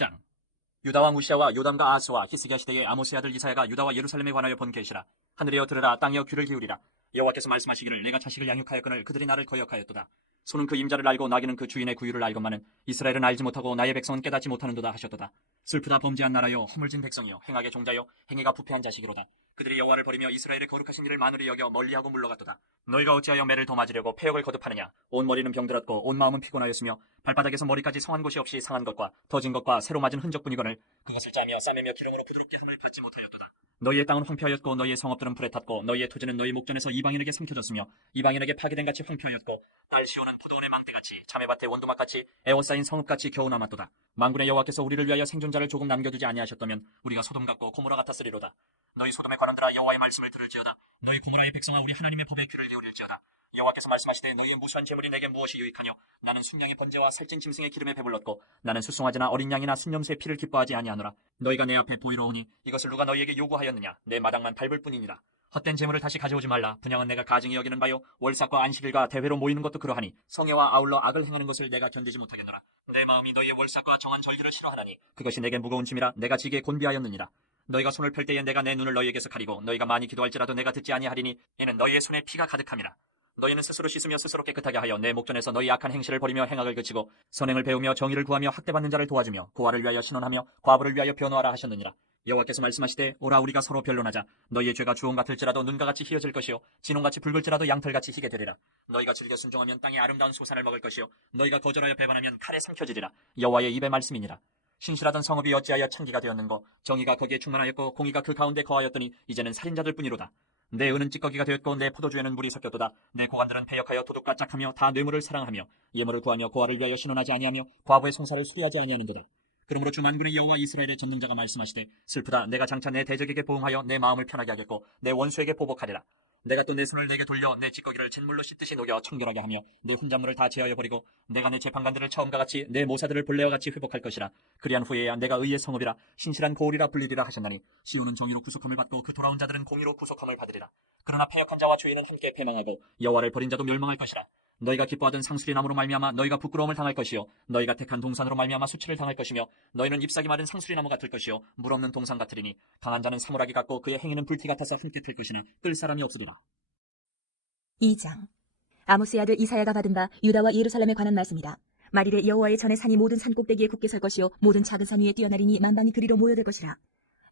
1장. 유다 왕 우시아와 요담과 아하스와 히스기야 시대의 아모스의 아들 이사야가 유다와 예루살렘에 관하여 본 계시라. 하늘이여 들으라, 땅이여 귀를 기울이라. 여호와께서 말씀하시기를 내가 자식을 양육하였거늘 그들이 나를 거역하였도다. 소는 그 임자를 알고 나귀는 그 주인의 구유를 알건만은 이스라엘은 알지 못하고 나의 백성은 깨닫지 못하는도다 하셨도다. 슬프다 범죄한 나라여, 허물진 백성이여, 행악의 종자여, 행위가 부패한 자식이로다. 그들이 여호와를 버리며 이스라엘의 거룩하신 일을 만으리 여겨 멀리하고 물러갔도다. 너희가 어찌하여 매를 더 맞으려고 패역을 거듭하느냐. 온 머리는 병들었고 온 마음은 피곤하였으며 발바닥에서 머리까지 성한 곳이 없이 상한 것과 터진 것과 새로 맞은 흔적뿐이거늘 그것을 짜며 싸매며 기름으로 부드럽게 함을 벗지 못하였도다. 너희의 땅은 황폐하였고 너희의 성읍들은 불에 탔고 너희의 토지는 너희 목전에서 이방인에게 삼켜졌으며 이방인에게 파괴된 같이 황폐하였고 딸 시온은 포도원의 망대같이 자매밭의 원두막같이 에워싸인 성읍같이 겨우 남았도다. 만군의 여호와께서 우리를 위하여 생존자를 조금 남겨두지 아니하셨다면 우리가 소돔 같고 고모라 같았으리로다. 너희 소돔의 관원들아, 여호와의 말씀을 들을지어다. 너희 고모라의 백성아, 우리 하나님의 법에 귀를 기울일지어다. 여호와께서 말씀하시되 너희의 무수한 재물이 내게 무엇이 유익하뇨. 나는 순양의 번제와 살찐 짐승의 기름에 배불렀고 나는 수송아지나 어린 양이나 순념새의 피를 기뻐하지 아니하노라. 너희가 내 앞에 보이러 오니 이것을 누가 너희에게 요구하였느냐. 내 마당만 밟을 뿐이니라. 헛된 재물을 다시 가져오지 말라. 분양은 내가 가증히 여기는 바요, 월삭과 안식일과 대회로 모이는 것도 그러하니 성애와 아울러 악을 행하는 것을 내가 견디지 못하겠노라. 내 마음이 너희의 월삭과 정한 절기를 싫어하나니 그것이 내게 무거운 짐이라 내가 지게 곤비하였느니라. 너희가 손을 펼 때에 내가 내 눈을 너희에게서 가리고 너희가 많이 기도할지라도 내가 듣지 아니하리니 이는 너희의 손에 피가 가득함이라. 너희는 스스로 씻으며 스스로 깨끗하게 하여 내 목전에서 너희 악한 행실을 버리며 행악을 그치고 선행을 배우며 정의를 구하며 학대받는 자를 도와주며 고아를 위하여 신원하며 과부를 위하여 변호하라 하셨느니라. 여호와께서 말씀하시되 오라, 우리가 서로 변론하자. 너희의 죄가 주홍 같을지라도 눈과 같이 희어질 것이요 진홍같이 붉을지라도 양털같이 희게 되리라. 너희가 즐겨 순종하면 땅의 아름다운 소산을 먹을 것이요 너희가 거절하여 배반하면 칼에 삼켜지리라. 여호와의 입의 말씀이니라. 신실하던 성읍이 어찌하여 창기가 되었는고, 정의가 거기에 충만하였고 공의가 그 가운데 거하였더니 이제는 살인자들 뿐이로다. 내 은은 찌꺼기가 되었고 내 포도주에는 물이 섞였도다. 내 고관들은 패역하여 도둑과 짝하며 다 뇌물을 사랑하며 예물을 구하며 고아를 위하여 신원하지 아니하며 과부의 송사를 수리하지 아니하는도다. 그러므로 주 만군의 여호와 이스라엘의 전능자가 말씀하시되 슬프다. 내가 장차 내 대적에게 보응하여 내 마음을 편하게 하겠고 내 원수에게 보복하리라. 내가 또 내 손을 내게 돌려 내 찌꺼기를 진물로 씻듯이 녹여 청결하게 하며 내 혼잣물을 다 제하여 버리고 내가 내 재판관들을 처음과 같이 내 모사들을 본래와 같이 회복할 것이라. 그리한 후에야 내가 의의 성읍이라 신실한 고울이라 불리리라 하셨나니 시온은 정의로 구속함을 받고 그 돌아온 자들은 공의로 구속함을 받으리라. 그러나 패역한 자와 죄인은 함께 패망하고 여호와를 버린 자도 멸망할 것이라. 너희가 기뻐하던 상수리 나무로 말미암아 너희가 부끄러움을 당할 것이요 너희가 택한 동산으로 말미암아 수치를 당할 것이며 너희는 잎사귀 마른 상수리 나무 같을 것이요 물 없는 동산 같으리니 강한 자는 사물하기 같고 그의 행위는 불티 같아서 함께 틀 것이나 끌 사람이 없으리라. 2장. 아모스의 아들 이사야가 받은 바 유다와 예루살렘에 관한 말씀이다. 말일에 여호와의 전에 산이 모든 산 꼭대기에 굳게 설 것이요 모든 작은 산 위에 뛰어나리니 만방이 그리로 모여들 것이라.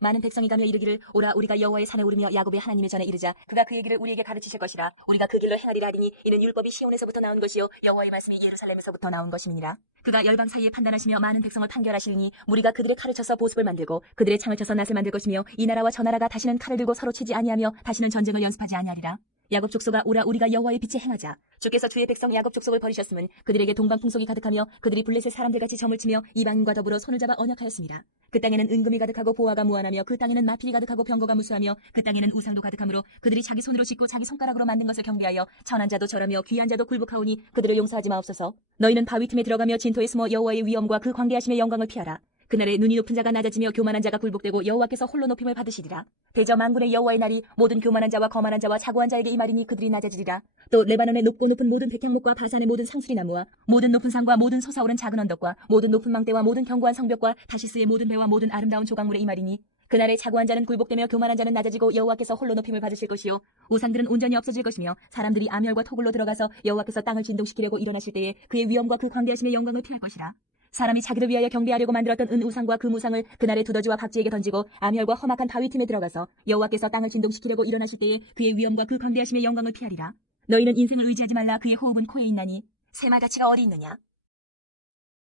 많은 백성이 가며 이르기를 오라, 우리가 여호와의 산에 오르며 야곱의 하나님의 전에 이르자. 그가 그의 길을 우리에게 가르치실 것이라. 우리가 그 길로 행하리라 하리니 이는 율법이 시온에서부터 나온 것이요 여호와의 말씀이 예루살렘에서부터 나온 것임이니라. 그가 열방 사이에 판단하시며 많은 백성을 판결하시리니 무리가 그들의 칼을 쳐서 보습을 만들고 그들의 창을 쳐서 낫을 만들 것이며 이 나라와 저 나라가 다시는 칼을 들고 서로 치지 아니하며 다시는 전쟁을 연습하지 아니하리라. 야곱 족속아, 오라, 우리가 여호와의 빛에 행하자. 주께서 주의 백성 야곱 족속을 버리셨음은 그들에게 동방풍속이 가득하며 그들이 블레셋 사람들같이 점을 치며 이방인과 더불어 손을 잡아 언약하였습니다. 그 땅에는 은금이 가득하고 보화가 무한하며 그 땅에는 마필이 가득하고 병거가 무수하며 그 땅에는 우상도 가득하므로 그들이 자기 손으로 짓고 자기 손가락으로 만든 것을 경배하여 천한 자도 절하며 귀한 자도 굴복하오니 그들을 용서하지 마옵소서. 너희는 바위 틈에 들어가며 진토에 숨어 여호와의 위엄과 그 광대하심의 영광을 피하라. 그날에 눈이 높은 자가 낮아지며 교만한 자가 굴복되고 여호와께서 홀로 높임을 받으시리라. 대저 만군의 여호와의 날이 모든 교만한 자와 거만한 자와 자고한 자에게 임하리니 그들이 낮아지리라. 또 레바논의 높고 높은 모든 백향목과 바산의 모든 상수리나무와 모든 높은 산과 모든 솟아오른 작은 언덕과 모든 높은 망대와 모든 견고한 성벽과 다시스의 모든 배와 모든 아름다운 조각물에 임하리니 그날에 자고한 자는 굴복되며 교만한 자는 낮아지고 여호와께서 홀로 높임을 받으실 것이요 우상들은 온전히 없어질 것이며 사람들이 암혈과 토굴로 들어가서 여호와께서 땅을 진동시키려고 일어나실 때에 그의 위엄과 그 광대하심의 영광을 피할 것이라. 사람이 자기를 위하여 경배하려고 만들었던 은 우상과 그 무상을 그날에 두더지와 박쥐에게 던지고 암혈과 험악한 바위 틈에 들어가서 여호와께서 땅을 진동시키려고 일어나실 때에 그의 위엄과 그 광대하심의 영광을 피하리라. 너희는 인생을 의지하지 말라. 그의 호흡은 코에 있나니 새말가치가 어디 있느냐.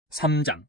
3장.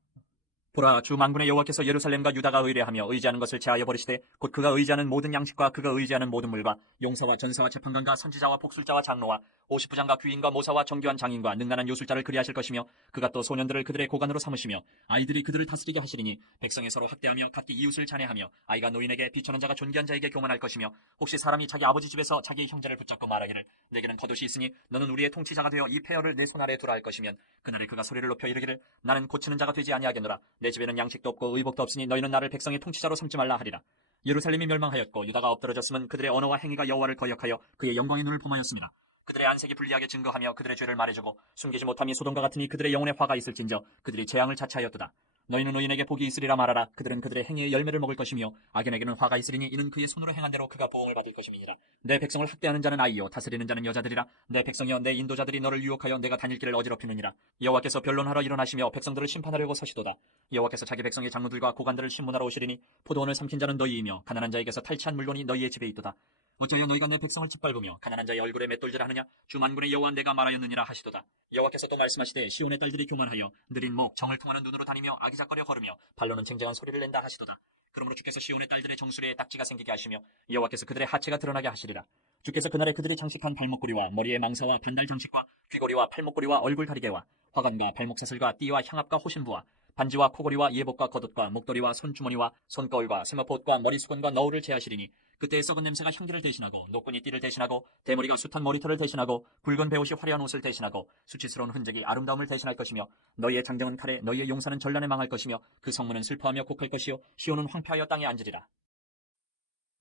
보라, 주 만군의 여호와께서 예루살렘과 유다가 의뢰하며 의지하는 것을 제하여 버리시되 곧 그가 의지하는 모든 양식과 그가 의지하는 모든 물과 용사와 전사와 재판관과 선지자와 복술자와 장로와 50부장과 귀인과 모사와 정교한 장인과 능란한 요술자를 그리하실 것이며 그가 또 소년들을 그들의 고관으로 삼으시며 아이들이 그들을 다스리게 하시리니 백성이 서로 학대하며 각기 이웃을 잔해하며 아이가 노인에게 비천한 자가 존귀한 자에게 교만할 것이며 혹시 사람이 자기 아버지 집에서 자기 형제를 붙잡고 말하기를 내게는 겉옷이 있으니 너는 우리의 통치자가 되어 이 폐허를 내 손 아래에 두라 할 것이면 그날에 그가 소리를 높여 이르기를 나는 고치는 자가 되지 아니하겠노라. 내 집에는 양식도 없고 의복도 없으니 너희는 나를 백성의 통치자로 삼지 말라 하리라. 예루살렘이 멸망하였고 유다가 엎드러졌으면 그들의 언어와 행위가 여호와를 거역하여 그의 영광의 눈을 범하였습니다. 그들의 안색이 불리하게 증거하며 그들의 죄를 말해주고 숨기지 못함이 소돔과 같으니 그들의 영혼에 화가 있을진저 그들이 재앙을 자처하였도다. 너희는 의인에게 복이 있으리라 말하라. 그들은 그들의 행위의 열매를 먹을 것이며 악인에게는 화가 있으리니 이는 그의 손으로 행한 대로 그가 보응을 받을 것임이니라. 내 백성을 학대하는 자는 아이요 다스리는 자는 여자들이라. 내 백성이여 내 인도자들이 너를 유혹하여 내가 다닐 길을 어지럽히느니라. 여호와께서 변론하러 일어나시며 백성들을 심판하려고 서시도다. 여호와께서 자기 백성의 장로들과 고관들을 신문하러 오시리니 포도원을 삼킨 자는 너희이며 가난한 자에게서 탈취한 물건이 너희의 집에 있도다. 어찌하여 너희가 내 백성을 짓밟으며 가난한 자의 얼굴에 맷돌질하느냐? 주 만군의 여호와 내가 말하였느니라 하시도다. 여호와께서 또 말씀하시되 시온의 딸들이 교만하여 느린 목 정을 통하는 눈으로 다니며 아기작거려 걸으며 발로는 쟁쟁한 소리를 낸다 하시도다. 그러므로 주께서 시온의 딸들의 정수리에 딱지가 생기게 하시며 여호와께서 그들의 하체가 드러나게 하시리라. 주께서 그날에 그들이 장식한 발목고리와 머리에 망사와 반달 장식과 귀고리와 팔목고리와 얼굴 가리개와 화관과 발목사슬과 띠와 향압과 호신부와 반지와 코고리와 예복과 겉옷과 목도리와 손주머니와 손거울과 세마포옷과 머리수건과 너울을 제하시리니 그때의 썩은 냄새가 향기를 대신하고 노끈이 띠를 대신하고 대머리가 숱한 머리털을 대신하고 붉은 베옷이 화려한 옷을 대신하고 수치스러운 흔적이 아름다움을 대신할 것이며 너희의 장정은 칼에 너희의 용사는 전란에 망할 것이며 그 성문은 슬퍼하며 곡할 것이요 시온은 황폐하여 땅에 앉으리라.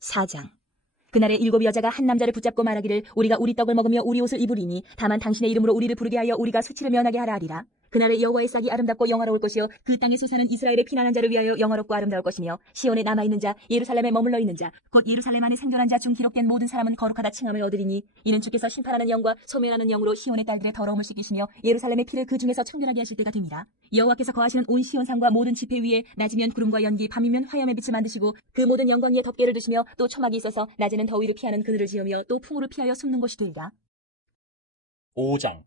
4장. 그날에 7 여자가 한 남자를 붙잡고 말하기를 우리가 우리 떡을 먹으며 우리 옷을 입으리니 다만 당신의 이름으로 우리를 부르게 하여 우리가 수치를 면하게 하라 하리라. 그날에 여호와의 싹이 아름답고 영화로울 것이요 그 땅에 솟아는 이스라엘의 피난한 자를 위하여 영화롭고 아름다울 것이며 시온에 남아있는 자 예루살렘에 머물러 있는 자 곧 예루살렘 안에 생존한 자 중 기록된 모든 사람은 거룩하다 칭함을 얻으리니 이는 주께서 심판하는 영과 소멸하는 영으로 시온의 딸들의 더러움을 씻기시며 예루살렘의 피를 그 중에서 청결하게 하실 때가 됩니다. 여호와께서 거하시는 온 시온 산과 모든 지폐 위에 낮이면 구름과 연기 밤이면 화염의 빛을 만드시고 그 모든 영광 위에 덮개를 두시며 또 초막이 있어서 낮에는 더위를 피하는 그늘을 지으며 또 풍우를 피하여 숨는 곳이 되리라. 5장.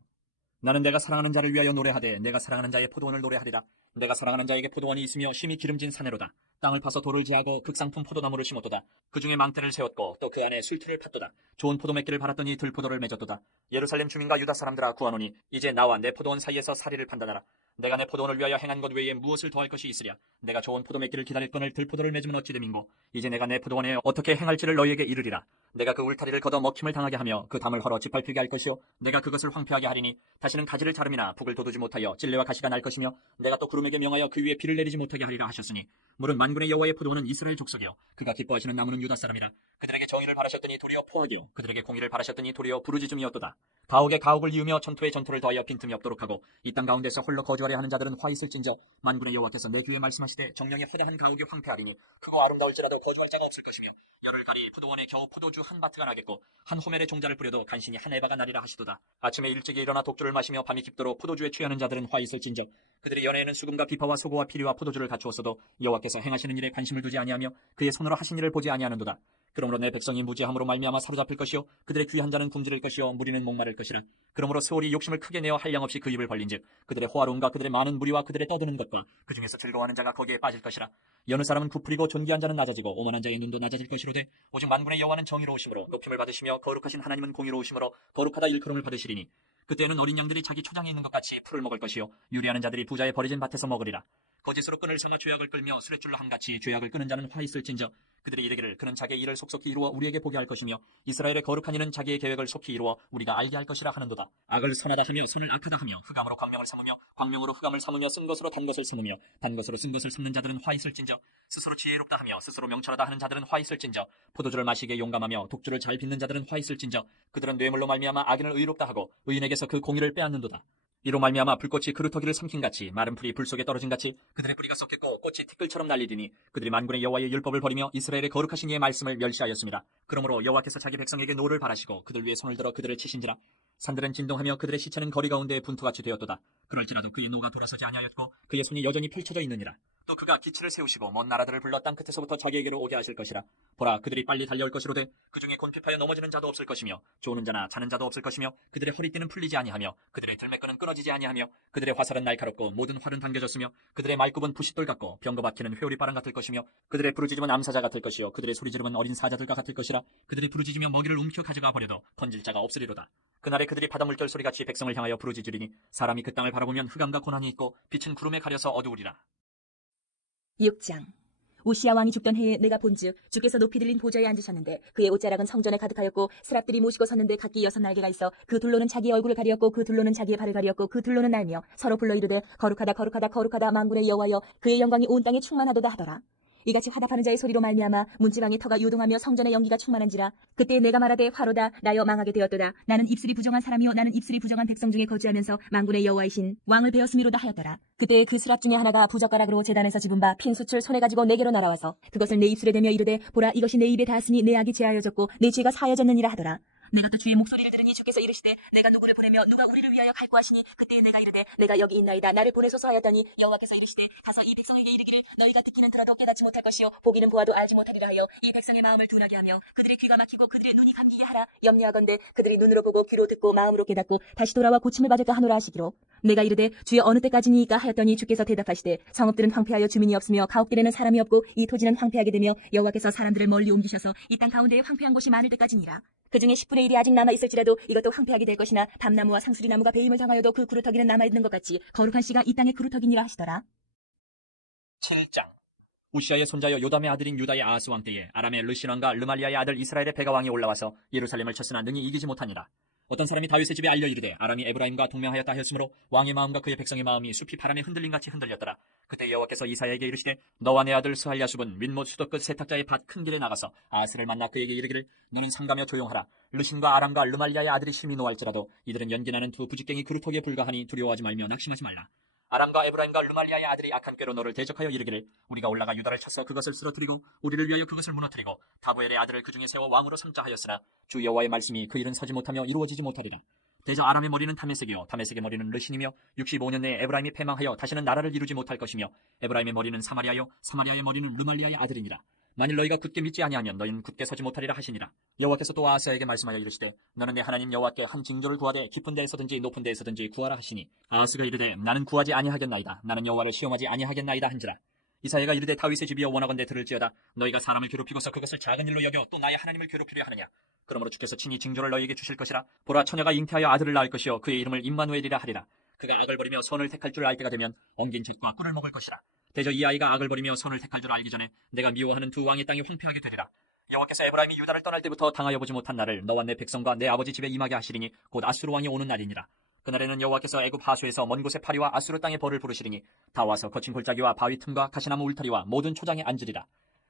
나는 내가 사랑하는 자를 위하여 노래하되 내가 사랑하는 자의 포도원을 노래하리라. 내가 사랑하는 자에게 포도원이 있으며 심히 기름진 사내로다. 땅을 파서 돌을 제하고 극상품 포도나무를 심었도다. 그 중에 망대를 세웠고 또 그 안에 술틀을 팠도다. 좋은 포도 맺기를 바랐더니 들포도를 맺었도다. 예루살렘 주민과 유다 사람들아 구하노니 이제 나와 내 포도원 사이에서 사리를 판단하라. 내가 내 포도원을 위하여 행한 것 외에 무엇을 더할 것이 있으랴. 내가 좋은 포도 맺기를 기다릴거늘 들포도를 맺으면 어찌 됨인고. 이제 내가 내 포도원에 어떻게 행할지를 너희에게 이르리라. 내가 그 울타리를 걷어 먹힘을 당하게 하며 그 담을 헐어 짓밟히게 할 것이요 내가 그것을 황폐하게 하리니 다시는 가지를 자름이나 북을 돋우지 못하여 찔레와 가시가 날 것이며 내가 또 구름에게 명하여 그 위에 비를 내리지 못하게 하리라 하셨으니 물은 만군의 여호와의 포도원은 이스라엘 족속이요 그가 기뻐하시는 나무는 유다 사람이라. 그들에게 정의를 바라셨더니 도리어 포악이요 그들에게 공의를 바라셨더니 도리어 부르짖음이었도다. 가옥에 가옥을 이으며 전투에 전투를 더하여 빈틈이 없도록 하고 이 땅 가운데서 홀로 거주하려 하는 자들은 화 있을진저 만군의 여호와께서 내 귀에 말씀하시되 정령이 허다한 가옥이 황폐하리니 크고 아름다울지라도 거주할 자가 없을 것이며 열흘 가리 포도원에 겨우 포도주 한 바트가 나겠고 한 호멜의 종자를 뿌려도 간신히 한 에바가 나리라 하시도다. 아침에 일찍이 일어나 독주를 마시며 밤이 깊도록 포도주에 취하는 자들은 화 있을진저 그들의 연애에는 수금과 비파와 소고와 피리와 포도주를 갖추었어도 여호와께서 행하시는 일에 관심을 두지 아니하며 그의 손으로 하신 일을 보지 아니하는도다. 그러므로 내 백성이 무지함으로 말미암아 사로잡힐 것이요 그들의 귀한 자는 굶주릴 것이요 무리는 목마를 것이라. 그러므로 스올이 욕심을 크게 내어 한량없이 그 입을 벌린즉 그들의 호화로움과 그들의 많은 무리와 그들의 떠드는 것과 그 중에서 즐거워하는 자가 거기에 빠질 것이라. 여느 사람은 부풀이고 존귀한 자는 낮아지고 오만한 자의 눈도 낮아질 것이로되 오직 만군의 여호와는 정의로우심으로 높임을 받으시며 거룩하신 하나님은 공의로우심으로 거룩하다 일컬음을 받으시리니 그때는 어린 양들이 자기 초장에 있는 것 같이 풀을 먹을 것이요 유리하는 자들이 부자의 버려진 밭에서 먹으리라. 거짓으로 끈을 삼아 죄악을 끌며 수레줄로 함같이 죄악을 끄는 자는 화 있을진저 그들이 이르기를 그는 자기의 일을 속속히 이루어 우리에게 보게 할 것이며 이스라엘의 거룩한 이는 자기의 계획을 속히 이루어 우리가 알게 할 것이라 하는도다. 악을 선하다 하며 선을 악하다 하며 흑암으로 광명을 삼으며 광명으로 흑암을 삼으며 쓴 것으로 단 것을 삼으며 단 것으로 쓴 것을 삼는 자들은 화 있을진저 스스로 지혜롭다 하며 스스로 명철하다 하는 자들은 화 있을진저 포도주를 마시기에 용감하며 독주를 잘 빚는 자들은 화 있을진저 그들은 뇌물로 말미암아 악인을 의롭다 하고 의인에게서 그 공의를 빼앗는도다. 이로 말미암아 불꽃이 그루터기를 삼킨같이 마른 풀이 불 속에 떨어진같이 그들의 뿌리가 썩겠고 꽃이 티끌처럼 날리리니 그들이 만군의 여호와의 율법을 버리며 이스라엘의 거룩하신 이의 말씀을 멸시하였습니다. 그러므로 여호와께서 자기 백성에게 노를 바라시고 그들 위에 손을 들어 그들을 치신지라. 산들은 진동하며 그들의 시체는 거리 가운데 분투같이 되었도다. 그럴지라도 그의 노가 돌아서지 아니하였고 그의 손이 여전히 펼쳐져 있느니라. 또 그가 기치를 세우시고 먼 나라들을 불러 땅 끝에서부터 자기에게로 오게 하실 것이라. 보라 그들이 빨리 달려올 것이로되 그 중에 곤핍하여 넘어지는 자도 없을 것이며 조는 자나 자는 자도 없을 것이며 그들의 허리띠는 풀리지 아니하며 그들의 들매끈은 끊어지지 아니하며 그들의 화살은 날카롭고 모든 활은 당겨졌으며 그들의 말굽은 부싯돌 같고 병거 박히는 회오리 바람 같을 것이며 그들의 부르짖음은 암사자 같을 것이요 그들의 소리지름은 어린 사자들과 같을 것이라. 그들이 부르짖으며 먹이를 움켜 가져가 버려도 던질 자가 없으리로다. 그날에 그들이 바다 물결 소리같이 백성을 향하여 부르짖으리니 사람이 그 땅을 바라보면 흑암과 고난이 있고 빛은 구름에 가려서 어두우리라. 6장. 우시야 왕이 죽던 해에 내가 본즉 주께서 높이 들린 보좌에 앉으셨는데 그의 옷자락은 성전에 가득하였고 스랍들이 모시고 섰는데 각기 6날개가 있어 그 둘로는 자기의 얼굴을 가리었고 그 둘로는 자기의 발을 가리었고 그 둘로는 날며 서로 불러 이르되 거룩하다 거룩하다 거룩하다 만군의 여호와여 그의 영광이 온 땅에 충만하도다 하더라. 이같이 화답하는 자의 소리로 말미암아 문지방의 터가 요동하며 성전의 연기가 충만한지라. 그때 내가 말하되 화로다 나여 망하게 되었도다. 나는 입술이 부정한 사람이요 나는 입술이 부정한 백성 중에 거주하면서 만군의 여호와이신 왕을 베었음이로다 하였더라. 그때 그 스랍 중에 하나가 부젓가락으로 제단에서 집은 바 핀 숯을 손에 가지고 내게로 날아와서 그것을 내 입술에 대며 이르되 보라 이것이 내 입에 닿았으니 내 악이 제하여졌고 내 죄가 사하여졌느니라 하더라. 내가 또 주의 목소리를 들으니 주께서 이르시되 내가 누구를 보내며 누가 우리를 위하여 갈고 하시니 그때 내가 이르되 내가 여기 있나이다 나를 보내소서 하였더니 여호와께서 이르시되 가서 이 백성에게 이르기를 너희가 듣기는 들어도 깨닫지 못할 것이요 보기는 보아도 알지 못하리라 하여 이 백성의 마음을 둔하게 하며 그들의 귀가 막히고 그들의 눈이 감기게 하라. 염려하건대 그들이 눈으로 보고 귀로 듣고 마음으로 깨닫고 다시 돌아와 고침을 받을까 하노라 하시기로. 내가 이르되 주여 어느 때까지니이까 하였더니 주께서 대답하시되 성읍들은 황폐하여 주민이 없으며 가옥들에는 사람이 없고 이 토지는 황폐하게 되며 여호와께서 사람들을 멀리 옮기셔서 이 땅 가운데에 황폐한 곳이 많을 때까지니라. 그중에 10분의 1이 아직 남아있을지라도 이것도 황폐하게 될 것이나 밤나무와 상수리나무가 배임을 당하여도 그 그루터기는 남아있는 것 같이 거룩한 씨가 이 땅의 그루터기니라 하시더라. 7장. 우시아의 손자여 요담의 아들인 유다의 아하스 왕 때에 아람의 르시넌과 르말리아의 아들 이스라엘의 베가 왕이 올라와서 예루살렘을 쳤으나 능히 이기지 못하니라. 어떤 사람이 다윗의 집에 알려 이르되 아람이 에브라임과 동맹하였다 하였으므로 왕의 마음과 그의 백성의 마음이 숲이 바람에 흔들림같이 흔들렸더라. 그때 여호와께서 이사야에게 이르시되 너와 내 아들 스할야숲은 윗못 수도 끝 세탁자의 밭 큰 길에 나가서 아하스를 만나 그에게 이르기를 너는 상가며 조용하라. 르신과 아람과 르말리아의 아들이 심히 노할지라도 이들은 연기나는 두 부직갱이 그루터기에 불과하니 두려워하지 말며 낙심하지 말라. 아람과 에브라임과 르말리아의 아들이 악한 꾀로 너를 대적하여 이르기를 우리가 올라가 유다를 쳐서 그것을 쓰러뜨리고 우리를 위하여 그것을 무너뜨리고 다보엘의 아들을 그중에 세워 왕으로 삼자 하였으나 주 여호와의 말씀이 그 일은 서지 못하며 이루어지지 못하리라. 대저 아람의 머리는 다메섹이요 다메섹의 머리는 르신이며 65년 내에 에브라임이 패망하여 다시는 나라를 이루지 못할 것이며 에브라임의 머리는 사마리아요 사마리아의 머리는 르말리아의 아들이니라. 만일 너희가 굳게 믿지 아니하면 너희는 굳게 서지 못하리라 하시니라. 여호와께서 또 아하스에게 말씀하여 이르시되 너는 내 하나님 여호와께 한 징조를 구하되 깊은 데에서든지 높은 데에서든지 구하라 하시니 아하스가 이르되 나는 구하지 아니하겠나이다. 나는 여호와를 시험하지 아니하겠나이다 한지라. 이사야가 이르되 다윗의 집이여 원하건대 들을지어다. 너희가 사람을 괴롭히고서 그것을 작은 일로 여겨 또 나의 하나님을 괴롭히려 하느냐. 그러므로 주께서 친히 징조를 너희에게 주실 것이라. 보라 처녀가 잉태하여 아들을 낳을 것이요 그의 이름을 임마누엘이라 하리라. 그가 악을 버리며 선을 택할 줄 알 때가 되면 엉긴 젖과 꿀을 먹을 것이라. 대저 이 아이가 악을 버리며 선을 택할 줄 알기 전에 내가 미워하는 두 왕의 땅이 황폐하게 되리라. 여호와께서 에브라임이 유다를 떠날 때부터 당하여 보지 못한 날을 너와 내 백성과 내 아버지 집에 임하게 하시리니 곧 아수르 왕이 오는 날이니라. 그날에는 여호와께서 애굽 하수에서 먼 곳의 파리와 아수르 땅의 벌을 부르시리니 다 와서 거친 골짜기와 바위 틈과 가시나무 울타리와 모든 초장에 앉으리라.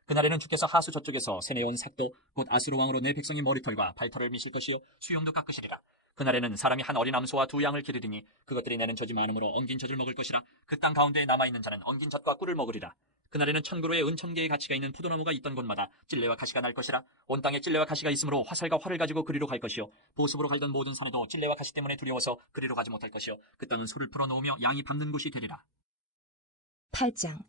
그날에는 주께서 하수 저쪽에서 세내온 삭도 곧 아수르 왕으로 내 백성의 머리털과 발털을 미실 것이요 수염도 깎으시리라. 그날에는 사람이 한 어린 암소와 두 양을 기르리니 그것들이 내는 젖이 많으므로 엉긴 젖을 먹을 것이라. 그 땅 가운데에 남아있는 자는 엉긴 젖과 꿀을 먹으리라. 그날에는 천그루의 은천개의 가치가 있는 포도나무가 있던 곳마다 찔레와 가시가 날 것이라. 온 땅에 찔레와 가시가 있으므로 화살과 활을 가지고 그리로 갈 것이요 보습으로 갈던 모든 산에도 찔레와 가시 때문에 두려워서 그리로 가지 못할 것이요 그 땅은 소를 풀어놓으며 양이 밟는 곳이 되리라. 8장.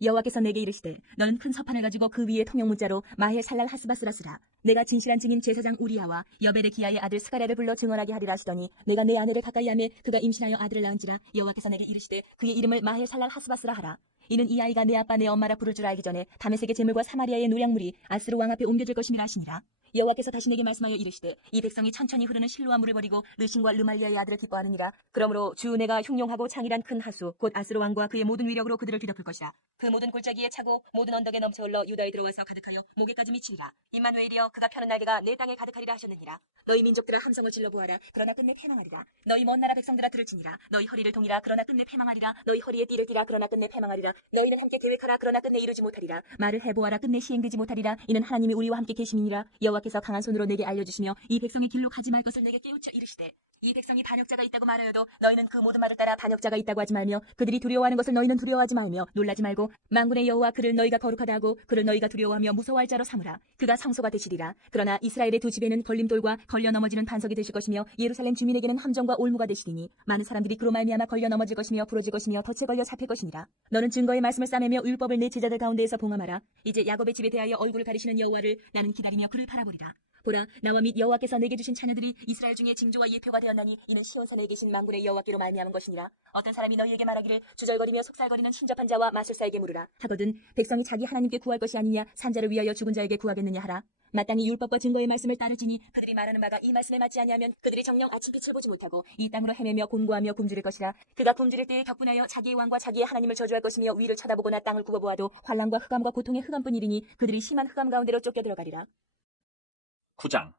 여호와께서 내게 이르시되 너는 큰 서판을 가지고 그 위에 통용문자로 마헬 살랄 하스바스라 쓰라. 내가 진실한 증인 제사장 우리야와 여베르기야의 아들 스가랴를 불러 증언하게 하리라 하시더니 내가 내 아내를 가까이 하매 그가 임신하여 아들을 낳은지라. 여호와께서 내게 이르시되 그의 이름을 마헬 살랄 하스바스라 하라. 이는 이 아이가 내 아빠 내 엄마라 부를 줄 알기 전에 다메섹의 제물과 사마리아의 노량물이 아스루 왕 앞에 옮겨질 것임이라 하시니라. 여호와께서 다시 내게 말씀하여 이르시되 이 백성이 천천히 흐르는 실로와 물을 버리고 르신과 르말리아의 아들을 기뻐하느니라. 그러므로 주 내가 흉용하고 창이란 큰 하수 곧 아스루 왕과 그의 모든 위력으로 그들을 뒤덮을 것이라. 그 모든 골짜기에 차고 모든 언덕에 넘쳐 흘러 유다에 들어와서 가득하여 목에까지 미치리라. 임마누엘이여 그가 펴는 날개가 내 땅에 가득하리라 하셨느니라. 너희 민족들아 함성을 질러 보아라. 그러나 끝내 패망하리라. 너희 먼 나라 백성들아 들을지니라. 너희 허리를 동이라. 그러나 끝내 패망하리라. 너희 허리에 띠를 띠라. 그러나 끝내 패망하리라. 너희는 함께 계획하라. 그러나 끝내 이루지 못하리라. 말을 해보아라. 끝내 시행되지 못하리라. 이는 하나님이 우리와 함께 계심이니라. 여호와께서 강한 손으로 내게 알려주시며 이 백성의 길로 가지 말 것을 내게 깨우쳐 이르시되 이 백성이 반역자가 있다고 말하여도 너희는 그 모든 말을 따라 반역자가 있다고 하지 말며 그들이 두려워하는 것을 너희는 두려워하지 말며 놀라지 말고 만군의 여호와 그를 너희가 거룩하다 하고 그를 너희가 두려워하며 무서워할 자로 삼으라. 그가 성소가 되시리라. 그러나 이스라엘의 두 집에는 걸림돌과 걸려 넘어지는 반석이 되실 것이며 예루살렘 주민에게는 함정과 올무가 되시리니 많은 사람들이 그로 말미암아 걸려 넘어질 것이며 부러질 것이며 덫에 걸려 잡힐 것이니라. 너는 증거의 말씀을 싸매며 율법을 내 제자들 가운데에서 봉함하라. 이제 야곱의 집에 대하여 얼굴을 가리시는 여호와를 나는 기다리며 그를 바라보리라. 보라 나와 및 여호와께서 내게 주신 자녀들이 이스라엘 중에 징조와 예표가 되었나니 이는 시온산에 계신 만군의 여호와께로 말미암은 것이니라. 어떤 사람이 너희에게 말하기를 주절거리며 속살거리는 신접한 자와 마술사에게 물으라 하거든 하거든 백성이 자기 하나님께 구할 것이 아니냐 산자를 위하여 죽은 자에게 구하겠느냐 하라. 마땅히 율법과 증거의 말씀을 따르지니 그들이 말하는 바가 이 말씀에 맞지 아니하면 그들이 정녕 아침빛을 보지 못하고 이 땅으로 헤매며 곤고하며 굶주릴 것이라. 그가 굶주릴 때에 격분하여 자기의 왕과 자기의 하나님을 저주할 것이며 위를 쳐다보거나 땅을 굽어보아도 환난과 흑암과 고통의 흑암뿐이리니 그들이 심한 흑암 가운데로 쫓겨 들어가리라. 9장.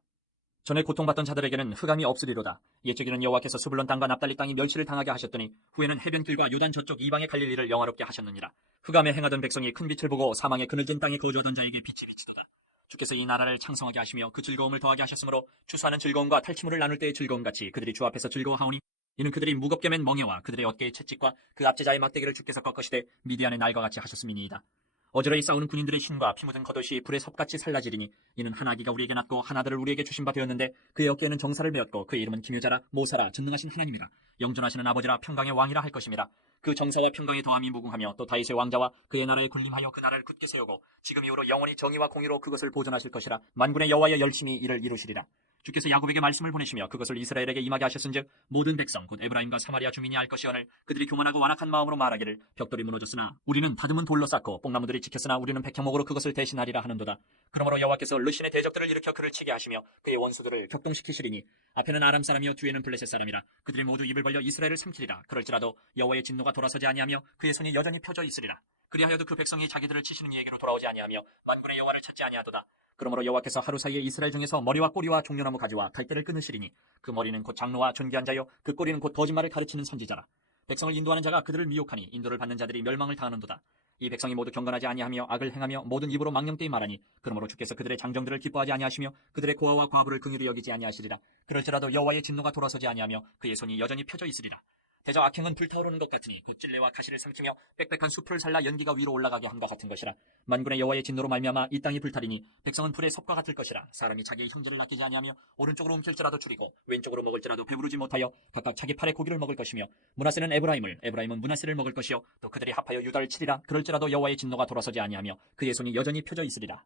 전에 고통받던 자들에게는 흑암이 없으리로다. 옛적에는 여호와께서 스불론 땅과 납달리 땅이 멸시를 당하게 하셨더니 후에는 해변길과 요단 저쪽 이방의 갈릴리를 영화롭게 하셨느니라. 흑암에 행하던 백성이 큰 빛을 보고 사망의 그늘진 땅에 거주하던 자에게 빛이 비치도다. 주께서 이 나라를 창성하게 하시며 그 즐거움을 더하게 하셨으므로 추수하는 즐거움과 탈취물을 나눌 때의 즐거움같이 그들이 주 앞에서 즐거워하오니 이는 그들이 무겁게 맨 멍에와 그들의 어깨의 채찍과 그 앞제자의 막대기를 주께서 꺾으시되 미디안의 날과 같이 하셨음이니이다. 어지러이 싸우는 군인들의 신과 피 묻은 겉옷이 불에 섭같이 살라지리니 이는 한 아기가 우리에게 낳고 한 아들을 우리에게 주신 바 되었는데 그의 어깨에는 정사를 메었고 그의 이름은 기묘자라 모사라 전능하신 하나님이라 영존하시는 아버지라 평강의 왕이라 할 것임이라. 그 정사와 평강의 도함이 무궁하며 또 다윗의 왕자와 그의 나라에 군림하여 그 나라를 굳게 세우고 지금 이후로 영원히 정의와 공의로 그것을 보존하실 것이라. 만군의 여호와여 열심히 이를 이루시리라. 주께서 야곱에게 말씀을 보내시며 그것을 이스라엘에게 임하게 하셨은즉 모든 백성 곧 에브라임과 사마리아 주민이 알 것이오늘 그들이 교만하고 완악한 마음으로 말하기를 벽돌이 무너졌으나 우리는 다듬은 돌로 쌓고 뽕나무들이 지켰으나 우리는 백향목으로 그것을 대신하리라 하는도다. 그러므로 여호와께서 르신의 대적들을 일으켜 그를 치게 하시며 그의 원수들을 격동시키시리니 앞에는 아람 사람이요 뒤에는 블레셋 사람이라. 그들이 모두 입을 벌려 이스라엘을 삼키리라. 그럴지라도 여호와의 진노가 돌아서지 아니하며 그의 손이 여전히 펴져 있으리라. 그리하여도 그 백성이 자기들을 치시는 이에게로 돌아오지 아니하며 만군의 여호와를 찾지 아니하도다. 그러므로 여호와께서 하루 사이에 이스라엘 중에서 머리와 꼬리와 종려나무 가지와 갈대를 끊으시리니 그 머리는 곧 장로와 존귀한 자요 그 꼬리는 곧 거짓말을 가르치는 선지자라. 백성을 인도하는 자가 그들을 미혹하니 인도를 받는 자들이 멸망을 당하는도다. 이 백성이 모두 경건하지 아니하며 악을 행하며 모든 입으로 망령되이 말하니 그러므로 주께서 그들의 장정들을 기뻐하지 아니하시며 그들의 고아와 과부를 긍휼히 여기지 아니하시리라. 그럴지라도 여호와의 진노가 돌아서지 아니하며 그의 손이 여전히 펴져 있으리라. 대저 악행은 불타오르는 것 같으니 곧 찔레와 가시를 삼키며 빽빽한 숲을 살라 연기가 위로 올라가게 함과 같은 것이라. 만군의 여호와의 진노로 말미암아 이 땅이 불타리니 백성은 불의 섭과 같을 것이라. 사람이 자기의 형제를 아끼지 아니하며 오른쪽으로 움킬지라도 줄이고 왼쪽으로 먹을지라도 배부르지 못하여 각각 자기 팔의 고기를 먹을 것이며 므낫세는 에브라임은 므낫세를 먹을 것이요 또 그들이 합하여 유다를 치리라. 그럴지라도 여호와의 진노가 돌아서지 아니하며 그의 손이 여전히 펴져 있으리라.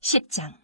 10장.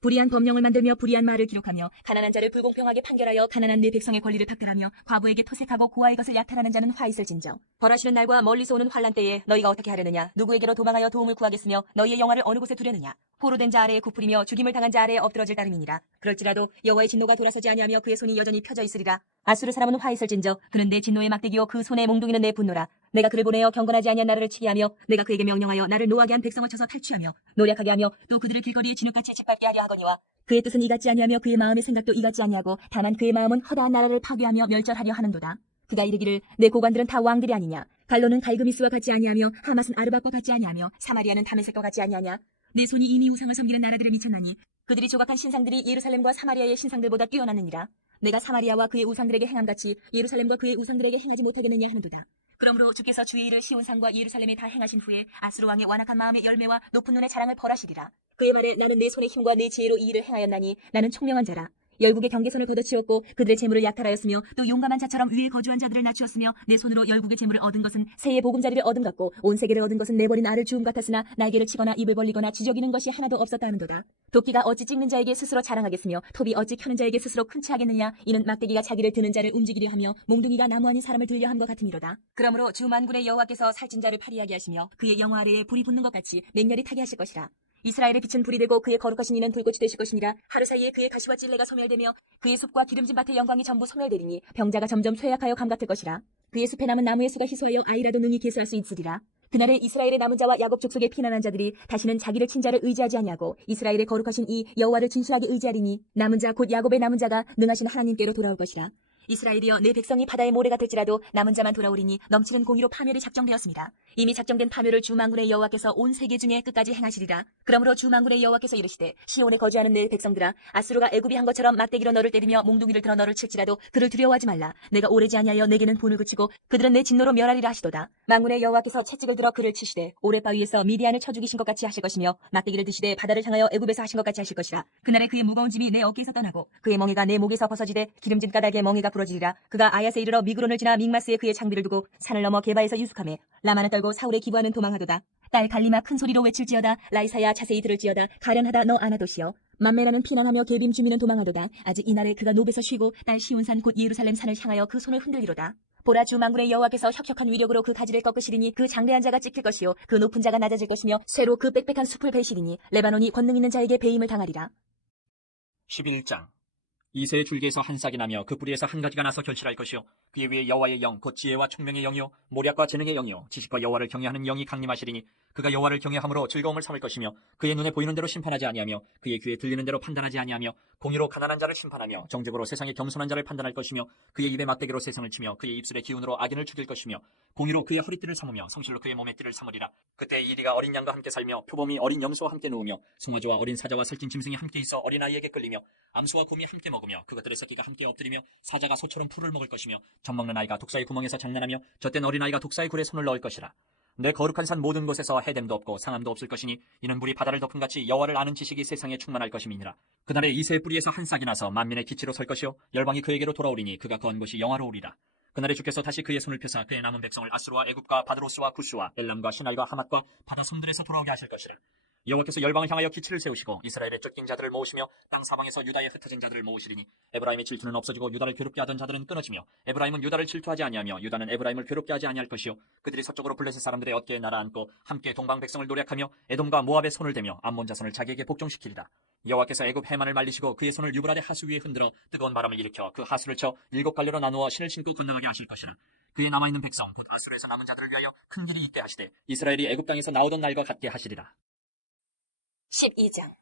불의한 법령을 만들며 불의한 말을 기록하며 가난한 자를 불공평하게 판결하여 가난한 내 백성의 권리를 박탈하며 과부에게 토색하고 고아의 것을 약탈하는 자는 화 있을진저. 벌하시는 날과 멀리서 오는 환란 때에 너희가 어떻게 하려느냐. 누구에게로 도망하여 도움을 구하겠으며 너희의 영화를 어느 곳에 두려느냐. 포로된 자 아래에 굽으리며 죽임을 당한 자 아래에 엎드러질 따름이니라. 그럴지라도 여호와의 진노가 돌아서지 아니하며 그의 손이 여전히 펴져 있으리라. 아수르 사람은 화 있을진저. 그는 내 진노의 막대기요 그 손에 몽둥이는 내 분노라. 내가 그를 보내어 경건하지 아니한 나라를 치게 하며 내가 그에게 명령하여 나를 노하게 한 백성을 쳐서 탈취하며 노략하게 하며 또 그들을 길거리에 진흙같이 짓밟게 하려 하거니와 그의 뜻은 이같지 아니하며 그의 마음의 생각도 이같지 아니하고 다만 그의 마음은 허다한 나라를 파괴하며 멸절하려 하는도다. 그가 이르기를 내 고관들은 다 왕들이 아니냐. 갈로는 갈그미스와 같지 아니하며 하맛은 아르밧과 같지 아니하며 사마리아는 다메섹과 같지 아니하냐. 내 손이 이미 우상을 섬기는 나라들에 미쳤나니 그들이 조각한 신상들이 예루살렘과 사마리아의 신상들보다 뛰어났느니라. 내가 사마리아와 그의 우상들에게 행함같이 예루살렘과 그의 우상들에게 행하지 못하겠느냐 하는도다. 그러므로 주께서 주의 일을 시온산과 예루살렘에 다 행하신 후에 아수르 왕의 완악한 마음의 열매와 높은 눈의 자랑을 벌하시리라. 그의 말에 나는 내 손의 힘과 내 지혜로 이 일을 행하였나니 나는 총명한 자라. 열국의 경계선을 걷어치웠고 그들의 재물을 약탈하였으며 또 용감한 자처럼 위에 거주한 자들을 낮추었으며 내 손으로 열국의 재물을 얻은 것은 새의 보금자리를 얻은 같고 온 세계를 얻은 것은 내버린 알을 주움 같았으나 날개를 치거나 입을 벌리거나 지저귀는 것이 하나도 없었다 하는도다. 도끼가 어찌 찍는 자에게 스스로 자랑하겠으며 톱이 어찌 켜는 자에게 스스로 큰체하겠느냐. 이는 막대기가 자기를 드는 자를 움직이려 하며 몽둥이가 나무 아닌 사람을 들려 함과 같음이로다. 그러므로 주 만군의 여호와께서 살찐 자를 파리하게 하시며 그의 영화 아래에 불이 붙는 것 같이 맹렬히 타게 하실 것이라. 이스라엘의 빛은 불이 되고 그의 거룩하신 이는 불꽃이 되실 것이니라. 하루 사이에 그의 가시와 찔레가 소멸되며 그의 숲과 기름진 밭의 영광이 전부 소멸되리니 병자가 점점 쇠약하여 감 같을 것이라. 그의 숲에 남은 나무의 수가 희소하여 아이라도 능히 계수할 수 있으리라. 그날에 이스라엘의 남은 자와 야곱 족속의 피난한 자들이 다시는 자기를 친 자를 의지하지 아니하고 이스라엘의 거룩하신 이 여호와를 진실하게 의지하리니 남은 자 곧 야곱의 남은 자가 능하신 하나님께로 돌아올 것이라. 이스라엘이여 내 백성이 바다의 모래 같을지라도 남은 자만 돌아오리니 넘치는 공의로 파멸이 작정되었습니다. 이미 작정된 파멸을 주 만군의 여호와께서 온 세계 중에 끝까지 행하시리라. 그러므로 주 만군의 여호와께서 이르시되 시온에 거주하는 내 백성들아 아수르가 애굽이 한 것처럼 막대기로 너를 때리며 몽둥이를 들어 너를 칠지라도 그를 두려워하지 말라. 내가 오래지 아니하여 내게는 분을 그치고 그들은 내 진노로 멸하리라 하시도다. 만군의 여호와께서 채찍을 들어 그를 치시되 오랫바위에서 미디안을 쳐 죽이신 것 같이 하실 것이며 막대기를 드시되 바다를 향하여 애굽에서 하신 것 같이 하실 것이라. 그날에 그의 무거운 짐이 내 어깨에서 떠나고 그의 멍에가 내 목에서 벗어지되 기름진 까닭에 멍에가 부러지리라. 그가 아야세 이르러 미그론을 지나 믹마스에 그의 장비를 두고 산을 넘어 게바에서 유숙하며 라마는 떨고 사울의 기부하는 도망하도다. 딸 갈리마 큰 소리로 외칠지어다. 라이사야 자세히 들을지어다. 가련하다 너 아나도시여. 맘메나는 피난하며 게빔 주민은 도망하도다. 아직 이날에 그가 노베서 쉬고 딸 시온산 곧 예루살렘 산을 향하여 그 손을 흔들리로다. 보라 주 만군의 여호와께서 혁혁한 위력으로 그 가지를 꺾으시리니 그 장대한 자가 찍힐 것이요 그 높은 자가 낮아질 것이며 쇠로 그 빽빽한 숲을 베시리니 레바논이 권능 있는 자에게 배임을 당하리라. 11장 이새의 줄기에서 한 싹이 나며 그 뿌리에서 한 가지가 나서 결실할 것이요 그의 위에 여호와의 영 곧 지혜와 총명의 영이요 모략과 재능의 영이요 지식과 여호와를 경외하는 영이 강림하시리니 그가 여호와를 경외함으로 즐거움을 삼을 것이며 그의 눈에 보이는 대로 심판하지 아니하며 그의 귀에 들리는 대로 판단하지 아니하며 공의로 가난한 자를 심판하며 정직으로 세상의 겸손한 자를 판단할 것이며 그의 입에 막대기로 세상을 치며 그의 입술의 기운으로 악인을 죽일 것이며 공의로 그의 허리띠를 삼으며 성실로 그의 몸의 띠를 삼으리라. 그때 이리가 어린 양과 함께 살며 표범이 어린 염소와 함께 누우며 송아지와 어린 사자와 살찐 짐승이 함께 있어 어린아이에게 끌리며 암소와 곰이 함께 먹으며 그것들의 새끼가 함께 엎드리며 사자가 소처럼 풀을 먹을 것이며 젖먹는 아이가 독사의 구멍에서 장난하며 젖된 어린아이가 독사의 굴에 손을 넣을 것이라. 내 거룩한 산 모든 곳에서 해됨도 없고 상함도 없을 것이니 이는 물이 바다를 덮은 같이 여호와를 아는 지식이 세상에 충만할 것임이니라. 그날에 이새의 뿌리에서 한 싹이 나서 만민의 기치로 설 것이요 열방이 그에게로 돌아오리니 그가 거한 곳이 영화로우리라. 그날에 주께서 다시 그의 손을 펴사 그의 남은 백성을 아수르와 애굽과 바드로스와 구스와 엘람과 시날과 하맛과 바다 섬들에서 돌아오게 하실 것이라. 여호와께서 열방을 향하여 기치를 세우시고 이스라엘의 쫓긴 자들을 모으시며 땅 사방에서 유다에 흩어진 자들을 모으시리니 에브라임의 질투는 없어지고 유다를 괴롭게 하던 자들은 끊어지며 에브라임은 유다를 질투하지 아니하며 유다는 에브라임을 괴롭게 하지 아니할 것이요 그들이 서쪽으로 블레셋 사람들의 어깨에 날아앉고 함께 동방 백성을 노략하며 에돔과 모압의 손을 대며 암몬 자손을 자기에게 복종시키리라. 여호와께서 애굽 해만을 말리시고 그의 손을 유브라데 하수 위에 흔들어 뜨거운 바람을 일으켜 그 하수를 쳐 7갈래로 나누어 신을 신고 건너가게 하실 것이라. 그의 남아있는 백성 곧 아수르에서 남은 자들을 위하여 큰 길이 있게 하시되 이스라엘이 애굽 땅에서 나오던 날과 같게 하시리라. 12장.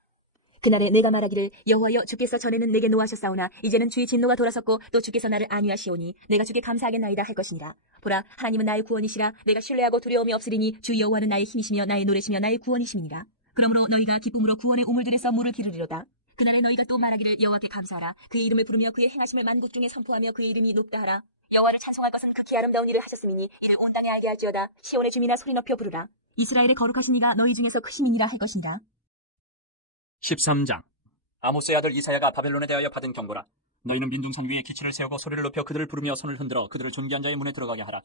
그날에 내가 말하기를 여호와여 주께서 전에는 내게 노하셨사오나 이제는 주의 진노가 돌아섰고 또 주께서 나를 안위하시오니 내가 주께 감사하겠나이다 할 것이니라. 보라 하나님은 나의 구원이시라. 내가 신뢰하고 두려움이 없으리니 주 여호와는 나의 힘이시며 나의 노래시며 나의 구원이심이니라. 그러므로 너희가 기쁨으로 구원의 우물들에서 물을 기르리로다. 그날에 너희가 또 말하기를 여호와께 감사하라. 그의 이름을 부르며 그의 행하심을 만국 중에 선포하며 그의 이름이 높다 하라. 여호와를 찬송할 것은 극히 아름다운 일을 하셨음이니 이를 온 땅에 알게 할지어다. 시온의 주민아 소리 높여 부르라. 이스라엘의 거룩하신 이가 너희 중에서 크심이니라 할 것이니라. 13장. 아모스의 아들 이사야가 바벨론에 대하여 받은 경고라. 너희는 민둥산 위에 기치를 세우고 소리를 높여 그들을 부르며 손을 흔들어 그들을 존귀한 자의 문에 들어가게 하라.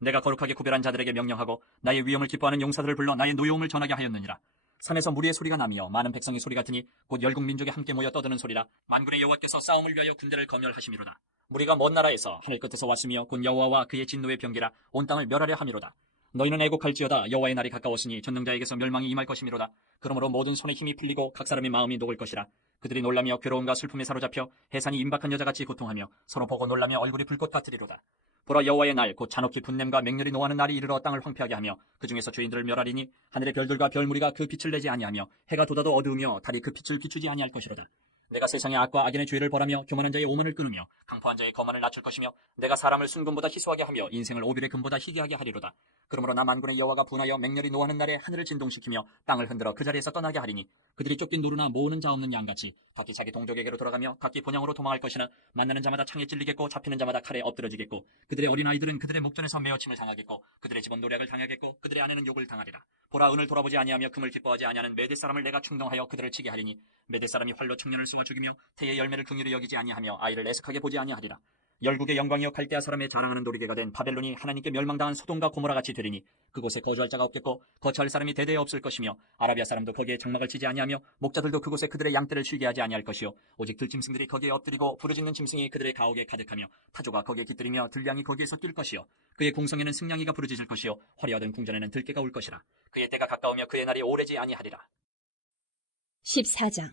내가 거룩하게 구별한 자들에게 명령하고 나의 위엄을 기뻐하는 용사들을 불러 나의 노여움을 전하게 하였느니라. 산에서 무리의 소리가 나며 많은 백성의 소리 같으니 곧 열국 민족이 함께 모여 떠드는 소리라. 만군의 여호와께서 싸움을 위하여 군대를 검열하심이로다. 무리가 먼 나라에서 하늘 끝에서 왔으며 곧 여호와와 그의 진노의 병기라 온 땅을 멸하려 함이로다. 너희는 애곡할지어다. 여호와의 날이 가까웠으니 전능자에게서 멸망이 임할 것이미로다. 그러므로 모든 손에 힘이 풀리고 각 사람의 마음이 녹을 것이라. 그들이 놀라며 괴로움과 슬픔에 사로잡혀 해산이 임박한 여자같이 고통하며 서로 보고 놀라며 얼굴이 불꽃 같으리로다. 보라 여호와의 날 곧 잔혹히 분냄과 맹렬히 노하는 날이 이르러 땅을 황폐하게 하며 그 중에서 죄인들을 멸하리니 하늘의 별들과 별무리가 그 빛을 내지 아니하며 해가 돋아도 어두우며 달이 그 빛을 비추지 아니할 것이로다. 내가 세상의 악과 악인의 죄를 벌하며 교만한 자의 오만을 끊으며 강포한 자의 거만을 낮출 것이며 내가 사람을 순금보다 희소하게 하며 인생을 오빌의 금보다 희귀하게 하리로다. 그러므로 나 만군의 여호와가 분하여 맹렬히 노하는 날에 하늘을 진동시키며 땅을 흔들어 그 자리에서 떠나게 하리니 그들이 쫓긴 노루나 모으는 자 없는 양같이 각기 자기 동족에게로 돌아가며 각기 본향으로 도망할 것이나 만나는 자마다 창에 찔리겠고 잡히는 자마다 칼에 엎드러지겠고 그들의 어린아이들은 그들의 목전에서 메어침을 당하겠고 그들의 집은 노략을 당하겠고 그들의 아내는 욕을 당하리라. 보라 은을 돌아보지 아니하며 금을 기뻐하지 아니하는 메대 사람을 내가 충동하여 그들을 치게 하리니 메대 사람이 활로 청년을 쏘아 죽이며 태의 열매를 긍휼히 여기지 아니하며 아이를 애석하게 보지 아니하리라. 열국의 영광이여 갈대아 사람의 자랑하는 놀이개가 된 바벨론이 하나님께 멸망당한 소돔과 고모라 같이 되리니 그곳에 거주할 자가 없겠고 거처할 사람이 대대에 없을 것이며 아라비아 사람도 거기에 장막을 치지 아니하며 목자들도 그곳에 그들의 양떼를 쉬게 하지 아니할 것이요 오직 들짐승들이 거기에 엎드리고 부르짖는 짐승이 그들의 가옥에 가득하며 타조가 거기에 깃들이며 들량이 거기에서 뛸 것이요 그의 공성에는 승냥이가 부르짖을 것이요 화려하던 궁전에는 들깨가 울 것이라. 그의 때가 가까우며 그의 날이 오래지 아니하리라. 14장.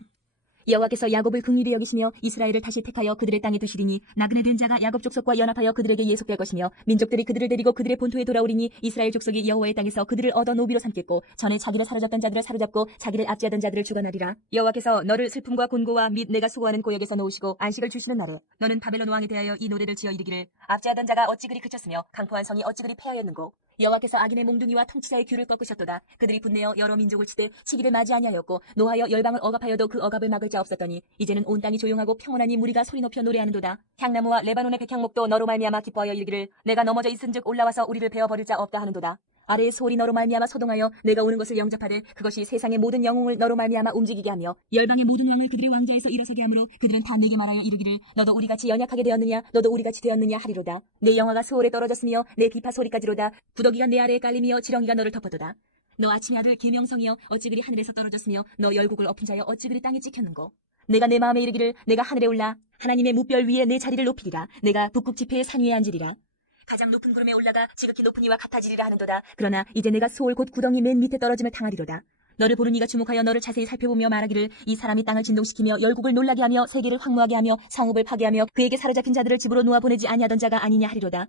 여호와께서 야곱을 긍휼히 여기시며 이스라엘을 다시 택하여 그들의 땅에 두시리니 나그네 된 자가 야곱 족속과 연합하여 그들에게 예속될 것이며 민족들이 그들을 데리고 그들의 본토에 돌아오리니 이스라엘 족속이 여호와의 땅에서 그들을 얻어 노비로 삼겠고 전에 자기를 사로잡던 자들을 사로잡고 자기를 압제하던 자들을 죽어나리라. 여호와께서 너를 슬픔과 곤고와 및 내가 수고하는 고역에서 놓으시고 안식을 주시는 날에 너는 바벨론 왕에 대하여 이 노래를 지어 이르기를 압제하던 자가 어찌 그리 그쳤으며 강포한 성이 어찌 그리 폐하였는고 여호와께서 악인의 몽둥이와 통치자의 귀를 꺾으셨도다. 그들이 분내어 여러 민족을 치되 시기를 맞이 아니하였고 노하여 열방을 억압하여도 그 억압을 막을 자 없었더니 이제는 온 땅이 조용하고 평온하니 무리가 소리 높여 노래하는도다. 향나무와 레바논의 백향목도 너로 말미암아 기뻐하여 이르기를 내가 넘어져 있은즉 올라와서 우리를 베어버릴 자 없다 하는도다. 아래의 소리 너로 말미암아 소동하여 내가 오는 것을 영접하되 그것이 세상의 모든 영웅을 너로 말미암아 움직이게 하며 열방의 모든 왕을 그들의 왕자에서 일어서게 하므로 그들은 다 내게 말하여 이르기를 너도 우리같이 연약하게 되었느냐 너도 우리같이 되었느냐 하리로다. 내 영화가 수월에 떨어졌으며 내 비파 소리까지로다. 구더기가 내 아래에 깔리며 지렁이가 너를 덮었도다. 너 아침의 아들 계명성이여 어찌 그리 하늘에서 떨어졌으며 너 열국을 엎은 자여 어찌 그리 땅에 찍혔는고. 내가 내 마음에 이르기를 내가 하늘에 올라 하나님의 무별 위에 내 자리를 높이리라. 내가 북극 지폐의 산 위에 앉으리라. 가장 높은 구름에 올라가 지극히 높은 이와 같아지리라 하는도다. 그러나 이제 내가 소올 곧 구덩이 맨 밑에 떨어짐을 당하리로다. 너를 보는 이가 주목하여 너를 자세히 살펴보며 말하기를 이 사람이 땅을 진동시키며 열국을 놀라게 하며 세계를 황무하게 하며 성읍을 파괴하며 그에게 사로잡힌 자들을 집으로 놓아 보내지 아니하던 자가 아니냐 하리로다.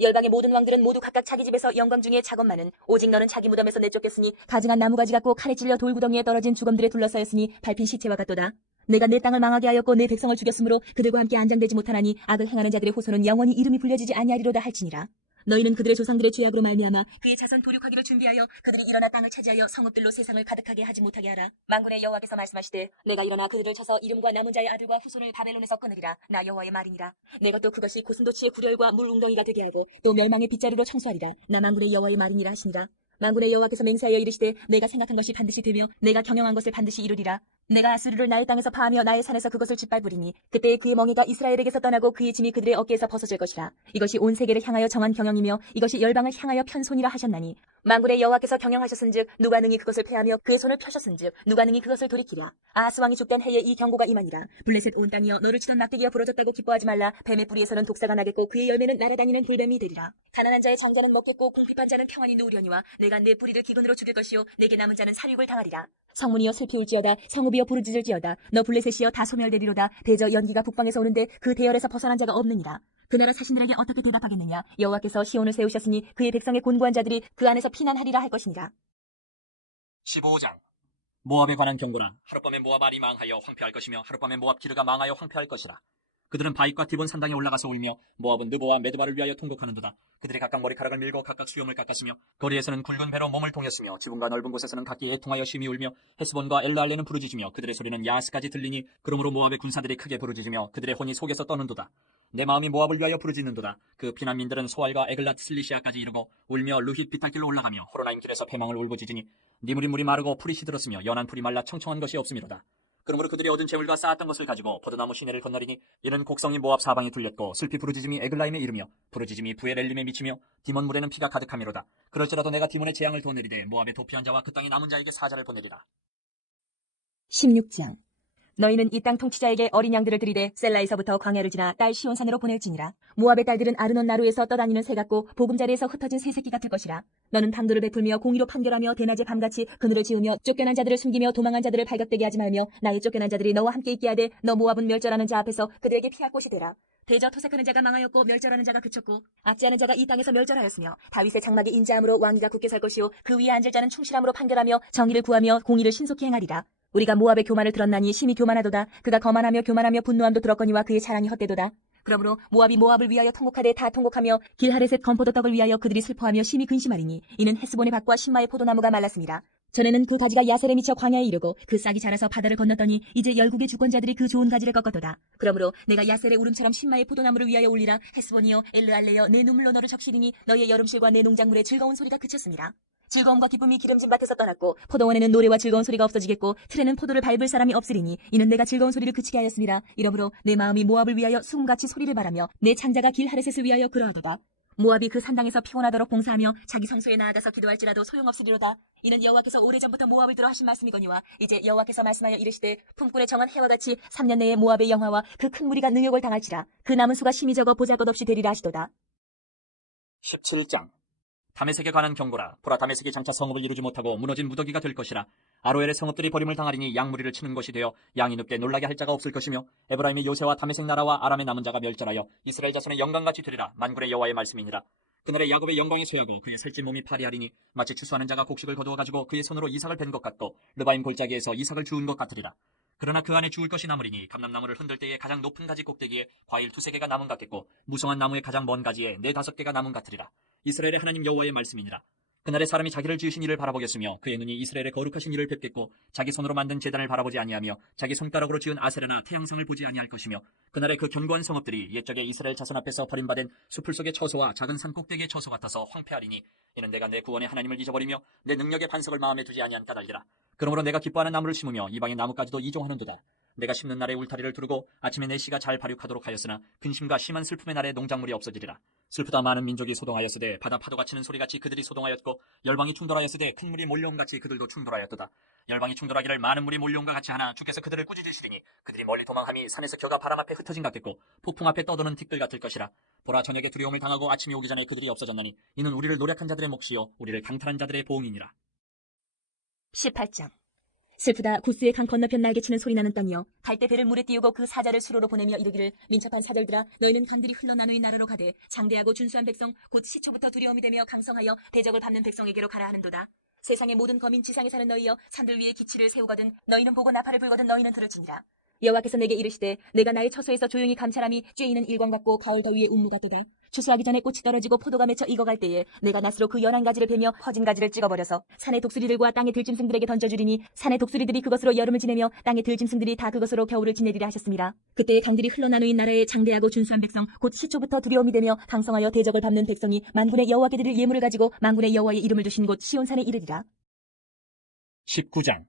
열방의 모든 왕들은 모두 각각 자기 집에서 영광 중에 작업만은 오직 너는 자기 무덤에서 내쫓겼으니 가증한 나무가지 같고 칼에 찔려 돌구덩이에 떨어진 죽음들에 둘러싸였으니 밟힌 시체와 같도다. 내가 내 땅을 망하게 하였고 내 백성을 죽였으므로 그들과 함께 안장되지 못하나니 악을 행하는 자들의 호소는 영원히 이름이 불려지지 아니하리로다 할지니라. 너희는 그들의 조상들의 죄악으로 말미암아 그의 자손 도륙하기를 준비하여 그들이 일어나 땅을 차지하여 성읍들로 세상을 가득하게 하지 못하게 하라. 만군의 여호와께서 말씀하시되 내가 일어나 그들을 쳐서 이름과 남은 자의 아들과 후손을 바벨론에서 끊으리라. 나 여호와의 말이니라. 내가 또 그것이 고슴도치의 구렬과 물 웅덩이가 되게 하고 또 멸망의 빗자루로 청소하리라. 나 만군의 여호와의 말이니라 하시니라. 만군의 여호와께서 맹세하여 이르시되 내가 생각한 것이 반드시 되며 내가 경영한 것을 반드시 이루리라. 내가 아수르를 나의 땅에서 파하며 나의 산에서 그것을 짓밟으리니 그때에 그의 멍에가 이스라엘에게서 떠나고 그의 짐이 그들의 어깨에서 벗어질 것이라. 이것이 온 세계를 향하여 정한 경영이며 이것이 열방을 향하여 편손이라 하셨나니 만군의 여호와께서 경영하셨은즉 누가 능히 그것을 패하며 그의 손을 펴셨은즉 누가 능히 그것을 돌이키랴. 아하스 왕이 죽던 해에 이 경고가 임하니라. 블레셋 온 땅이여 너를 치던 막대기가 부러졌다고 기뻐하지 말라. 뱀의 뿌리에서는 독사가 나겠고 그의 열매는 날아다니는 불뱀이 되리라. 가난한 자의 장자는 먹겠고 궁핍한 자는 평안히 누우려니와 내가 내 뿌리를 기근으로 죽일 것이요 내게 남은 자는 살육을 당하리라. 성문이여 슬피 울지어다. 성읍이여 부르짖을지어다. 너 블레셋이여 다 소멸되리로다. 대저 연기가 북방에서 오는데 그 대열에서 벗어난 자가 없느니라. 그 나라 사신들에게 어떻게 대답하겠느냐. 여호와께서 시온을 세우셨으니 그의 백성의 곤고한 자들이 그 안에서 피난하리라 할 것이니라. 15장 모압에 관한 경고라. 하룻밤에 모압 알이 망하여 황폐할 것이며 하룻밤에 모압 기르가 망하여 황폐할 것이라. 그들은 바윗과 디본 산당에 올라가서 울며 모압은 느보와 메드바를 위하여 통곡하는도다. 그들이 각각 머리카락을 밀고 각각 수염을 깎았으며 거리에서는 굵은 배로 몸을 동였으며 지붕과 넓은 곳에서는 각기 애통하여 심히 울며 헤스본과 엘르알레는 부르짖으며 그들의 소리는 야하스까지 들리니 그러므로 모압의 군사들이 크게 부르짖으며 그들의 혼이 속에서 떠는도다. 내 마음이 모압을 위하여 부르짖는도다. 그 피난민들은 소알과 에글랏 슬리시아까지 이르고 울며 루힛 비탈길로 올라가며 호로나임 길에서 패망을 울부짖으니 니물이 물이 마르고 풀이 시들었으며 연한 풀이 말라 청청한 것이 없음이로다. 그러므로 그들이 얻은 재물과 쌓았던 것을 가지고 포도나무 시내를 건너리니 이는 곡성이 모압 사방에 둘렸고 슬피 부르짖음이 에글라임에 이르며 부르짖음이 부엘엘림에 미치며 디몬 물에는 피가 가득함이로다. 그럴지라도 내가 디몬의 재앙을 더 내리되 모압의 도피한 자와 그 땅에 남은 자에게 사자를 보내리라. 16장 너희는 이 땅 통치자에게 어린 양들을 들이되 셀라에서부터 광야를 지나 딸 시온산으로 보낼지니라. 모압의 딸들은 아르논 나루에서 떠다니는 새 같고 보금자리에서 흩어진 새 새끼 같을 것이라. 너는 방도를 베풀며 공의로 판결하며 대낮에 밤같이 그늘을 지으며 쫓겨난 자들을 숨기며 도망한 자들을 발각되게 하지 말며 나의 쫓겨난 자들이 너와 함께 있게 하되 너 모압은 멸절하는 자 앞에서 그들에게 피할 곳이 되라. 대저 토색하는 자가 망하였고 멸절하는 자가 그쳤고 악지하는 자가 이 땅에서 멸절하였으며 다윗의 장막이 인자함으로 왕위가 굳게 살 것이요 그 위에 앉을 자는 충실함으로 판결하며 정의를 구하며 공의를 신속히 행하리라. 우리가 모압의 교만을 들었나니 심히 교만하도다. 그가 거만하며 교만하며 분노함도 들었거니와 그의 자랑이 헛되도다. 그러므로 모압이 모압을 위하여 통곡하되 다 통곡하며 길하레셋 건포도 떡을 위하여 그들이 슬퍼하며 심히 근심하리니 이는 헤스본의 밭과 신마의 포도나무가 말랐습니다. 전에는 그 가지가 야셀에 미쳐 광야에 이르고 그 싹이 자라서 바다를 건넜더니 이제 열국의 주권자들이 그 좋은 가지를 꺾었도다. 그러므로 내가 야셀의 울음처럼 신마의 포도나무를 위하여 울리라. 헤스본이여 엘르알레여 내 눈물로 너를 적시리니 너의 여름실과 내 농작물의 즐거운 소리가 그쳤습니다. 즐거움과 기쁨이 기름진 밭에서 떠났고 포도원에는 노래와 즐거운 소리가 없어지겠고 틀에는 포도를 밟을 사람이 없으리니 이는 내가 즐거운 소리를 그치게 하였습니다. 이러므로 내 마음이 모압을 위하여 수금같이 소리를 바라며 내 창자가 길하레셋을 위하여 그러하도다. 모압이 그 산당에서 피곤하도록 봉사하며 자기 성소에 나아가서 기도할지라도 소용없으리로다. 이는 여호와께서 오래전부터 모압을 들어 하신 말씀이거니와 이제 여호와께서 말씀하여 이르시되 품꾼에 정한 해와 같이 3년 내에 모압의 영화와 그 큰 무리가 능욕을 당할지라. 그 남은 수가 심히 적어 보잘것없이 되리라 하시도다. 17장 다메섹에 관한 경고라. 보라 다메섹이 장차 성읍을 이루지 못하고 무너진 무더기가 될 것이라. 아로엘의 성읍들이 버림을 당하리니 양무리를 치는 것이 되어 양이 눕게 놀라게 할 자가 없을 것이며 에브라임의 요새와 다메섹 나라와 아람의 남은 자가 멸절하여 이스라엘 자손의 영광같이 되리라. 만군의 여호와의 말씀이니라. 그날에 야곱의 영광이 쇠하고 그의 살찐 몸이 파리하리니 마치 추수하는 자가 곡식을 거두어 가지고 그의 손으로 이삭을 벤 것 같고 르바임 골짜기에서 이삭을 주운 것 같으리라. 그러나 그 안에 주울 것이 남으리니 감람나무를 흔들 때에 가장 높은 가지 꼭대기에 과일 2-3개가 남은 같겠고 무성한 나무의 가장 먼 가지에 4-5개가 남은 같으리라. 이스라엘의 하나님 여호와의 말씀이니라. 그날에 사람이 자기를 지으신 이를 바라보겠으며 그의 눈이 이스라엘의 거룩하신 이를 뵙겠고 자기 손으로 만든 제단을 바라보지 아니하며 자기 손가락으로 지은 아세라나 태양성을 보지 아니할 것이며 그날에 그 견고한 성읍들이 옛적에 이스라엘 자손 앞에서 버림받은 수풀 속의 처소와 작은 산 꼭대기의 처소 같아서 황폐하리니 이는 내가 내 구원의 하나님을 잊어버리며 내 능력의 반석을 마음에 두지 아니한 까닭이라. 그러므로 내가 기뻐하는 나무를 심으며 이방의 나무까지도 이종하는도다. 내가 심는 날에 울타리를 두르고 아침에 내 씨가 잘 발육하도록 하였으나 근심과 심한 슬픔의 날에 농작물이 없어지리라. 슬프다 많은 민족이 소동하였으되 바다 파도가 치는 소리같이 그들이 소동하였고 열방이 충돌하였으되 큰 물이 몰려옴같이 그들도 충돌하였도다. 열방이 충돌하기를 많은 물이 몰려옴과 같이 하나 주께서 그들을 꾸짖으시리니 그들이 멀리 도망함이 산에서 겨가 바람 앞에 흩어진 같겠고 폭풍 앞에 떠도는 틱들 같을 것이라. 보라 저녁에 두려움을 당하고 아침이 오기 전에 그들이 없어졌나니 이는 우리를 노력한 자들의 몫이요 우리를 강탈한 자들의 보응이니라. 18장. 슬프다. 구스의 강 건너편 날개치는 소리 나는 땅이여, 갈대 배를 물에 띄우고 그 사자를 수로로 보내며 이르기를, 민첩한 사절들아, 너희는 강들이 흘러나누인 나라로 가되 장대하고 준수한 백성 곧 시초부터 두려움이 되며 강성하여 대적을 밟는 백성에게로 가라 하는도다. 세상의 모든 거민 지상에 사는 너희여, 산들 위에 기치를 세우거든 너희는 보고 나팔을 불거든 너희는 들을지니라. 여호와께서 내게 이르시되, 내가 나의 처소에서 조용히 감찰함이 쬐이는 일광 같고 가을 더위에 운무 같도다. 추수하기 전에 꽃이 떨어지고 포도가 맺혀 익어갈 때에 내가 낫으로 그 연한 가지를 베며 퍼진 가지를 찍어버려서 산의 독수리들과 땅의 들짐승들에게 던져주리니, 산의 독수리들이 그것으로 여름을 지내며 땅의 들짐승들이 다 그것으로 겨울을 지내리라 하셨습니다. 그때에 강들이 흘러나누인 나라에 장대하고 준수한 백성 곧 시초부터 두려움이 되며 강성하여 대적을 밟는 백성이 만군의 여호와께 드릴 예물을 가지고 만군의 여호와의 이름을 두신 곳 시온산에 이르리라. 19장.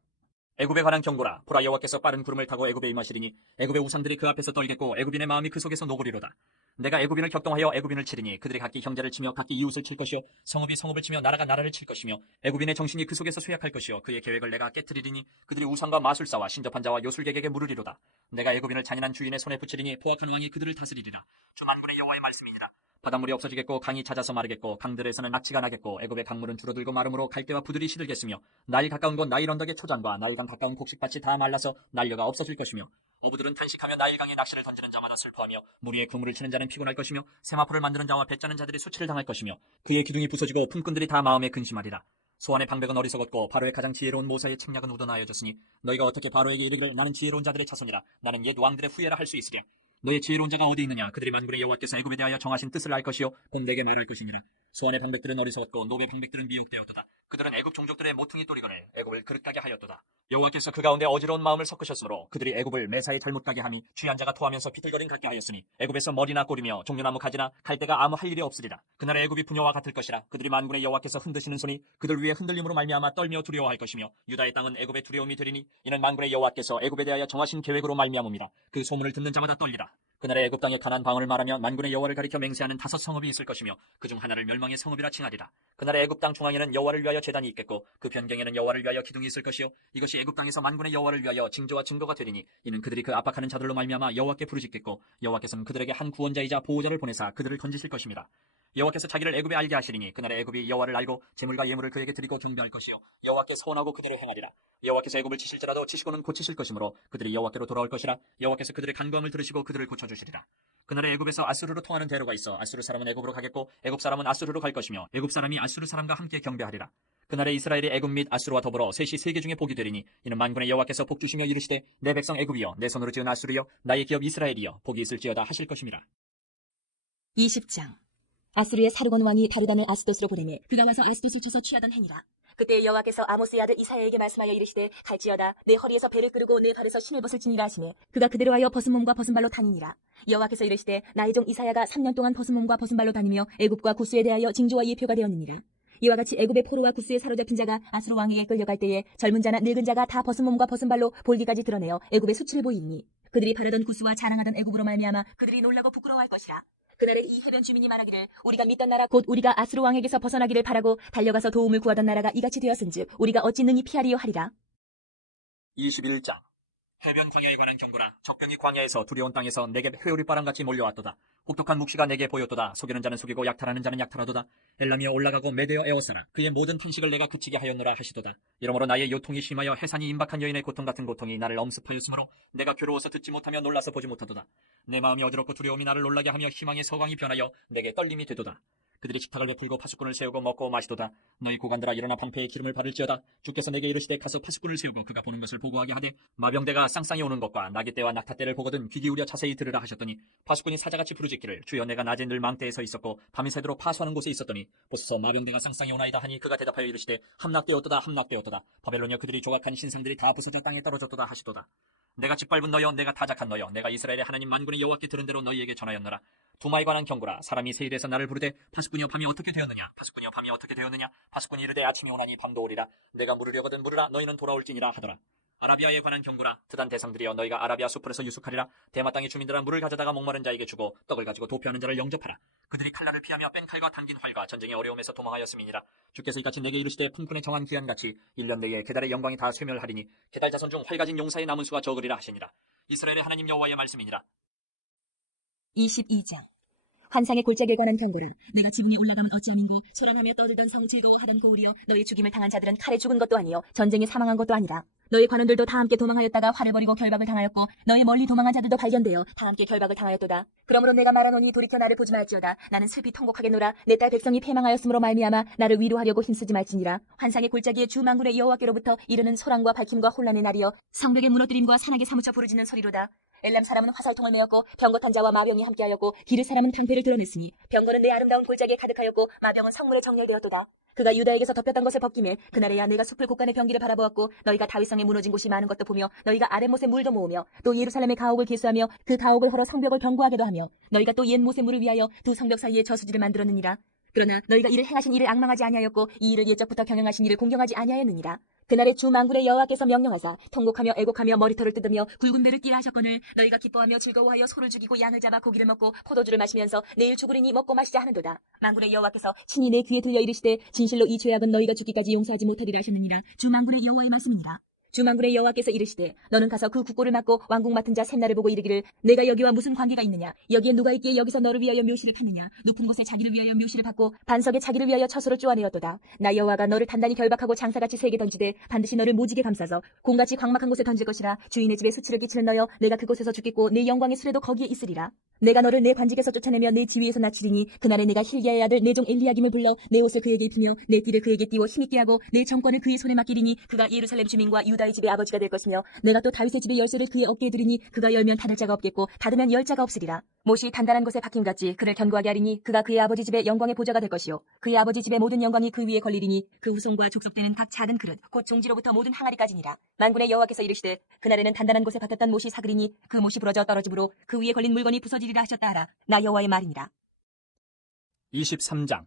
애굽에 관한 경고라. 보라, 여호와께서 빠른 구름을 타고 애굽에 임하시리니 애굽의 우상들이 그 앞에서 떨겠고 애굽인의 마음이 그 속에서 녹으리로다. 내가 애굽인을 격동하여 애굽인을 치리니 그들이 각기 형제를 치며 각기 이웃을 칠 것이요, 성읍이 성읍을 치며 나라가 나라를 칠 것이며, 애굽인의 정신이 그 속에서 쇠약할 것이요, 그의 계획을 내가 깨뜨리리니 그들이 우상과 마술사와 신접한 자와 요술객에게 물으리로다. 내가 애굽인을 잔인한 주인의 손에 붙이리니 포악한 왕이 그들을 다스리리라. 주 만군의 여호와의 말씀이니라. 바닷물이 없어지겠고 강이 잦아서 마르겠고 강들에서는 악취가 나겠고 애굽의 강물은 줄어들고 마름으로 갈대와 부들이 시들겠으며, 나일 가까운 곳 나일 언덕의 초장과 나일강 가까운 곡식밭이 다 말라서 난려가 없어질 것이며, 어부들은 탄식하며 나일강에 낚시를 던지는 자마다 슬퍼하며, 물 위에 그물을 치는 자는 피곤할 것이며, 세마포를 만드는 자와 배 짜는 자들이 수치를 당할 것이며, 그의 기둥이 부서지고 품꾼들이 다 마음에 근심하리라. 소환의 방백은 어리석었고 바로의 가장 지혜로운 모사의 책략은 우러나여졌으니, 너희가 어떻게 바로에게 이르기를 나는 지혜로운 자들의 자손이라, 나는 옛 왕들의 후예라 할 수 있으랴. 너의 지혜로운 자가 어디 있느냐? 그들이 만군의 여호와께서 애굽에 대하여 정하신 뜻을 알 것이요, 곧 내게 말할 것이니라. 소환의 방백들은 어리석었고 노베 방백들은 미혹되었도다. 그들은 애굽 종족들의 모퉁이 또리거늘 애굽을 그릇가게 하였도다. 여호와께서 그 가운데 어지러운 마음을 섞으셨으므로 그들이 애굽을 매사에 잘못 가게 함이 취한 자가 토하면서 비틀거린 같게 하였으니, 애굽에서 머리나 꼬리며 종려나무 가지나 갈대가 아무 할 일이 없으리라. 그날의 애굽이 부녀와 같을 것이라. 그들이 만군의 여호와께서 흔드시는 손이 그들 위에 흔들림으로 말미암아 떨며 두려워할 것이며, 유다의 땅은 애굽의 두려움이 되리니 이는 만군의 여호와께서 애굽에 대하여 정하신 계획으로 말미암음이라. 그 소문을 듣는 자마다 떨리라. 그날에 애굽 땅에 가나안 방언을 말하며 만군의 여호와를 가리켜 맹세하는 5 성읍이 있을 것이며, 그중 하나를 멸망의 성읍이라 칭하리라. 그날에 애굽 땅 중앙에는 여호와를 위하여 제단이 있겠고 그 변경에는 여호와를 위하여 기둥이 있을 것이요, 이것이 애굽 땅에서 만군의 여호와를 위하여 징조와 증거가 되리니, 이는 그들이 그 압박하는 자들로 말미암아 여호와께 부르짖겠고 여호와께서는 그들에게 한 구원자이자 보호자를 보내사 그들을 건지실 것입니다. 여호와께서 자기를 애굽에 알게 하시리니 그날에 애굽이 여호와를 알고 재물과 예물을 그에게 드리고 경배할 것이요, 여호와께 서원하고 그대로 행하리라. 여호와께서 애굽을 치실지라도 치시고는 고치실 것이므로 그들이 여호와께로 돌아올 것이라. 여호와께서 그들의 간구함을 들으시고 그들을 고쳐주시리라. 그날에 애굽에서 아수르로 통하는 대로가 있어 아수르 사람은 애굽으로 가겠고 애굽 사람은 아수르로 갈 것이며, 애굽 사람이 아수르 사람과 함께 경배하리라. 그날에 이스라엘이 애굽 및 아수르와 더불어 셋이 세계 중에 복이 되리니, 이는 만군의 여호와께서 복 주시며 이르시되 내 백성 애굽이여, 내 손으로 지은 아수르여, 나의 기업 이스라엘이여, 복이 있을지어다 하실 것임이라. 20장. 아수르의 사르곤 왕이 다르단을 아스돗으로 보내매 그가 와서 아스돗을 쳐서 취하던 행위라. 그때 여호와께서 아모스의 아들 이사야에게 말씀하여 이르시되, 갈지어다 내 허리에서 배를 끄르고 내 발에서 신을 벗을 지니라 하시매, 그가 그대로 하여 벗은 몸과 벗은 발로 다니니라. 여호와께서 이르시되, 나의 종 이사야가 3년 동안 벗은 몸과 벗은 발로 다니며 애굽과 구스에 대하여 징조와 예표가 되었느니라. 이와 같이 애굽의 포로와 구스에 사로잡힌 자가 아수르 왕에게 끌려갈 때에 젊은 자나 늙은 자가 다 벗은 몸과 벗은 발로 볼기까지 드러내어 애굽의 수치를 보이니, 그들이 바라던 구스와 자랑하던 애굽으로 말미암아 그들이 놀라고 부끄러워할 것이라. 그날에 이 해변 주민이 말하기를, 우리가 믿던 나라 곧 우리가 아수르 왕에게서 벗어나기를 바라고 달려가서 도움을 구하던 나라가 이같이 되었은즉 우리가 어찌 능히 피하리요 하리라. 21장. 해변 광야에 관한 경고라. 적병이 광야에서 두려운 땅에서 내게 회오리바람같이 몰려왔도다. 혹독한 묵시가 내게 보였도다. 속이는 자는 속이고 약탈하는 자는 약탈하도다. 엘람이여 올라가고 메대어 에워싸라. 그의 모든 탄식을 내가 그치게 하였노라 하시도다. 이러므로 나의 요통이 심하여 해산이 임박한 여인의 고통 같은 고통이 나를 엄습하였으므로 내가 괴로워서 듣지 못하며 놀라서 보지 못하도다. 내 마음이 어지럽고 두려움이 나를 놀라게 하며 희망의 서광이 변하여 내게 떨림이 되도다. 그들이 식탁을 베풀고 파수꾼을 세우고 먹고 마시도다. 너희 고관들아 일어나 방패에 기름을 바를지어다. 주께서 내게 이르시되 가서 파수꾼을 세우고 그가 보는 것을 보고하게 하되, 마병대가 쌍쌍이 오는 것과 나귀 떼와 낙타 떼를 보거든 귀 기울여 자세히 들으라 하셨더니, 파수꾼이 사자같이 부르짖기를, 주여 내가 낮에 늘 망대에 서 있었고 밤이 새도록 파수하는 곳에 있었더니 보소서 마병대가 쌍쌍이 오나이다 하니, 그가 대답하여 이르시되 함락되었도다 함락되었도다. 바벨론이여 그들이 조각한 신상들이 다 부서져 땅에 떨어졌도다 하시도다. 내가 짓밟은 너여, 내가 타작한 너여, 내가 이스라엘의 하나님 만군의 여호와께 들은 대로 너희에게 전하였노라. 두마에 관한 경고라. 사람이 세일에서 나를 부르되 파수꾼이여 밤이 어떻게 되었느냐, 파수꾼이여 밤이 어떻게 되었느냐. 파수꾼이 이르되 아침이 오나니 밤도 오리라. 내가 물으려거든 물으라. 너희는 돌아올지니라 하더라. 아라비아에 관한 경고라. 드단 대상들이여, 너희가 아라비아 수풀에서 유숙하리라. 대마 땅의 주민들아, 물을 가져다가 목마른 자에게 주고 떡을 가지고 도피하는 자를 영접하라. 그들이 칼날을 피하며 뺀칼과 당긴 활과 전쟁의 어려움에서 도망하였음이니라. 주께서 이같이 내게 이르시되, 품꾼의 정한 기한같이 1년 내에 게달의 영광이 다 쇠멸하리니 게달 자손 중 활 가진 용사의 남은 수가 적으리라 하시니라. 이스라엘의 하나님 여호와의 말씀이니라. 22장. 환상의 골짜기에 관한 경고라. 내가 지붕에 올라가면 어찌함인고 소란하며 떠들던 성 즐거워하던 고울이여 너희 죽임을 당한 자들은 칼에 죽은 것도 아니요 전쟁에 사망한 것도 아니라 너희 관원들도 다 함께 도망하였다가 활을 버리고 결박을 당하였고 너희 멀리 도망한 자들도 발견되어 다 함께 결박을 당하였도다. 그러므로 내가 말하노니 돌이켜 나를 보지 말지어다. 나는 슬피 통곡하겠노라. 내 딸 백성이 패망하였으므로 말미암아 나를 위로하려고 힘쓰지 말지니라. 환상의 골짜기에 주 만군의 여호와께로부터 이르는 소란과 밝힘과 혼란의 날이여 성벽의 무너뜨림과 산악에 사무쳐 부르짖는 소리로다. 엘람 사람은 화살통을 메었고 병거탄 자와 마병이 함께하였고 기르 사람은 방패를 드러냈으니 병거는 내 아름다운 골짜기에 가득하였고 마병은 성문에 정렬되었도다. 그가 유다에게서 덮였던 것을 벗기매 그날에야 내가 숲을 곳간의 병기를 바라보았고 너희가 다윗성에 무너진 곳이 많은 것도 보며 너희가 아랫못에 물도 모으며 또 예루살렘의 가옥을 개수하며 그 가옥을 헐어 성벽을 견고하게도 하며 너희가 또 옛 못의 물을 위하여 두 성벽 사이에 저수지를 만들었느니라. 그러나 너희가 이를 행하신 일을 앙망하지 아니하였고 이 일을 옛적부터 경영하신 일을 공경하지 아니하였느니라. 그날에 주 만군의 여호와께서 명령하사 통곡하며 애곡하며 머리털을 뜯으며 굵은 배를 띠라 하셨거늘 너희가 기뻐하며 즐거워하여 소를 죽이고 양을 잡아 고기를 먹고 포도주를 마시면서 내일 죽으리니 먹고 마시자 하는도다. 만군의 여호와께서 친히 내 귀에 들려 이르시되 진실로 이 죄악은 너희가 죽기까지 용서하지 못하리라 하셨느니라. 주 만군의 여호와의 말씀이니라. 주만군의 여호와께서 이르시되 너는 가서 그 국고를 맡고 왕궁 맡은 자 샘나를 보고 이르기를 내가 여기와 무슨 관계가 있느냐 여기에 누가 있기에 여기서 너를 위하여 묘시를 폈느냐 높은 곳에 자기를 위하여 묘시를 받고 반석에 자기를 위하여 처소를 쪼아내었도다. 나 여호와가 너를 단단히 결박하고 장사같이 세게 던지되 반드시 너를 모지게 감싸서 공같이 광막한 곳에 던질 것이라. 주인의 집에 수치를 끼치는 너여 내가 그곳에서 죽겠고 내 영광의 수레도 거기에 있으리라. 내가 너를 내 관직에서 쫓아내며 내 지위에서 낮추리니 그날에 내가 힐기야의 아들 내 종 엘리야김을 불러 내 옷을 그에게 입히며 내 띠를 그에게 띠워 힘있게 하고 내 정권을 그의 손에 맡기리니 그가 예루살렘 주민과 유다의 집의 아버지가 될 것이며 내가 또 다윗의 집의 열쇠를 그의 어깨에 두리니 그가 열면 닫을 자가 없겠고 닫으면 열 자가 없으리라. 못이 단단한 곳에 박힘같이 그를 견고하게 하리니 그가 그의 아버지 집의 영광의 보좌가 될 것이요 그의 아버지 집의 모든 영광이 그 위에 걸리리니 그 후손과 족속되는 각 작은 그릇 곧 종지로부터 모든 항아리까지니라. 만군의 여호와께서 이르시되 그날에는 단단한 곳에 박혔던 못이 사그리니 그 못이 부러져 떨어지므로 그 위에 걸린 물건이 부서지리라 하셨다 하라. 나 여호와의 말이니라. 23장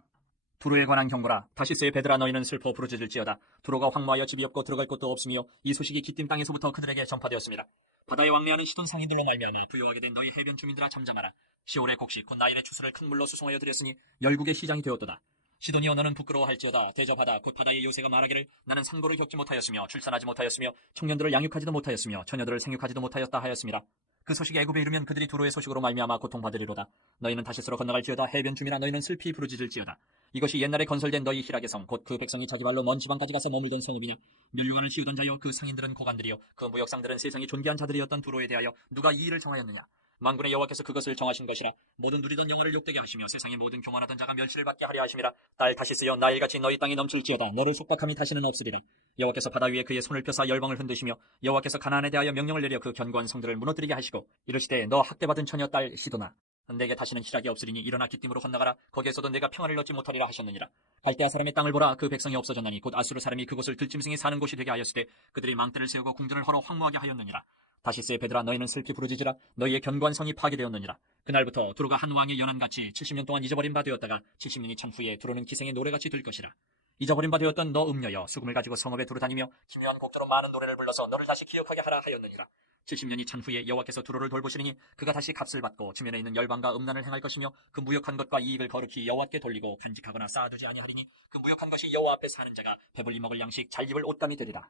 두로에 관한 경고라. 다시스의 베드라 너희는 슬퍼 부르짖을지어다. 두로가 황무하여 집이 없고 들어갈 곳도 없으며 이 소식이 기띔 땅에서부터 그들에게 전파되었습니다. 바다에 왕래하는 시돈 상인들로 말미암아 부요하게 된 너희 해변 주민들아 잠잠하라. 시올의 곡식 곧 나일의 추수를 큰 물로 수송하여 드렸으니 열국의 시장이 되었도다. 시돈이여 너는 부끄러워할지어다. 대접하다. 곧 바다의 요새가 말하기를 나는 상고를 겪지 못하였으며 출산하지 못하였으며 청년들을 양육하지도 못하였으며 처녀들을 생육하지도 못하였다 하였습니다. 그 소식이 애굽에 이르면 그들이 두로의 소식으로 말미암아 고통받으리로다. 너희는 다시스로 건너갈지어다. 해변 주민아 너희는 슬피 부르짖을지어다. 이것이 옛날에 건설된 너희 희락의 성 곧 그 백성이 자기 발로 먼 지방까지 가서 머물던 성읍이냐. 멸류관을 씌우던 자여 그 상인들은 고관들이요 그 무역상들은 세상의 존귀한 자들이었던 두로에 대하여 누가 이 일을 정하였느냐. 만군의 여호와께서 그것을 정하신 것이라. 모든 누리던 영혼을 욕되게 하시며 세상의 모든 교만하던 자가 멸시를 받게 하려 하심이라. 딸 다시스여 나일같이 너희 땅이 넘칠지어다. 너를 속박함이 다시는 없으리라. 여호와께서 바다 위에 그의 손을 펴사 열방을 흔드시며 여호와께서 가나안에 대하여 명령을 내려 그 견고한 성들을 무너뜨리게 하시고 이르시되 너 학대받은 처녀 딸 시도나 내게 다시는 희락이 없으리니 일어나 기띔으로 건너가라. 거기에서도 내가 평안을 얻지 못하리라 하셨느니라. 갈대아 사람의 땅을 보라. 그 백성이 없어졌나니 곧 아수르 사람이 그곳을 들짐승이 사는 곳이 되게 하였으되 그들이 망대를 세우고 궁전을 헐어 황무하게 하였느니라. 다시스의 베드라 너희는 슬피 부르짖으라. 너희의 견고한 성이 파괴되었느니라. 그날부터 두로가 한 왕의 연한같이 70년 동안 잊어버린 바 되었다가 70년이 찬 후에 두로는 기생의 노래같이 될 것이라. 잊어버린 바 되었던 너 음녀여 수금을 가지고 성읍에 두루다니며 기묘한 곡조로 많은 노래를 불러서 너를 다시 기억하게 하라 하였느니라. 70년이 찬 후에 여호와께서 두로를 돌보시리니 그가 다시 값을 받고 주변에 있는 열방과 음란을 행할 것이며 그 무역한 것과 이익을 거룩히 여호와께 돌리고 간직하거나 쌓아두지 아니하리니 그 무역한 것이 여호와 앞에 사는 자가 배불리 먹을 양식 잘 입을 옷감이 되리라.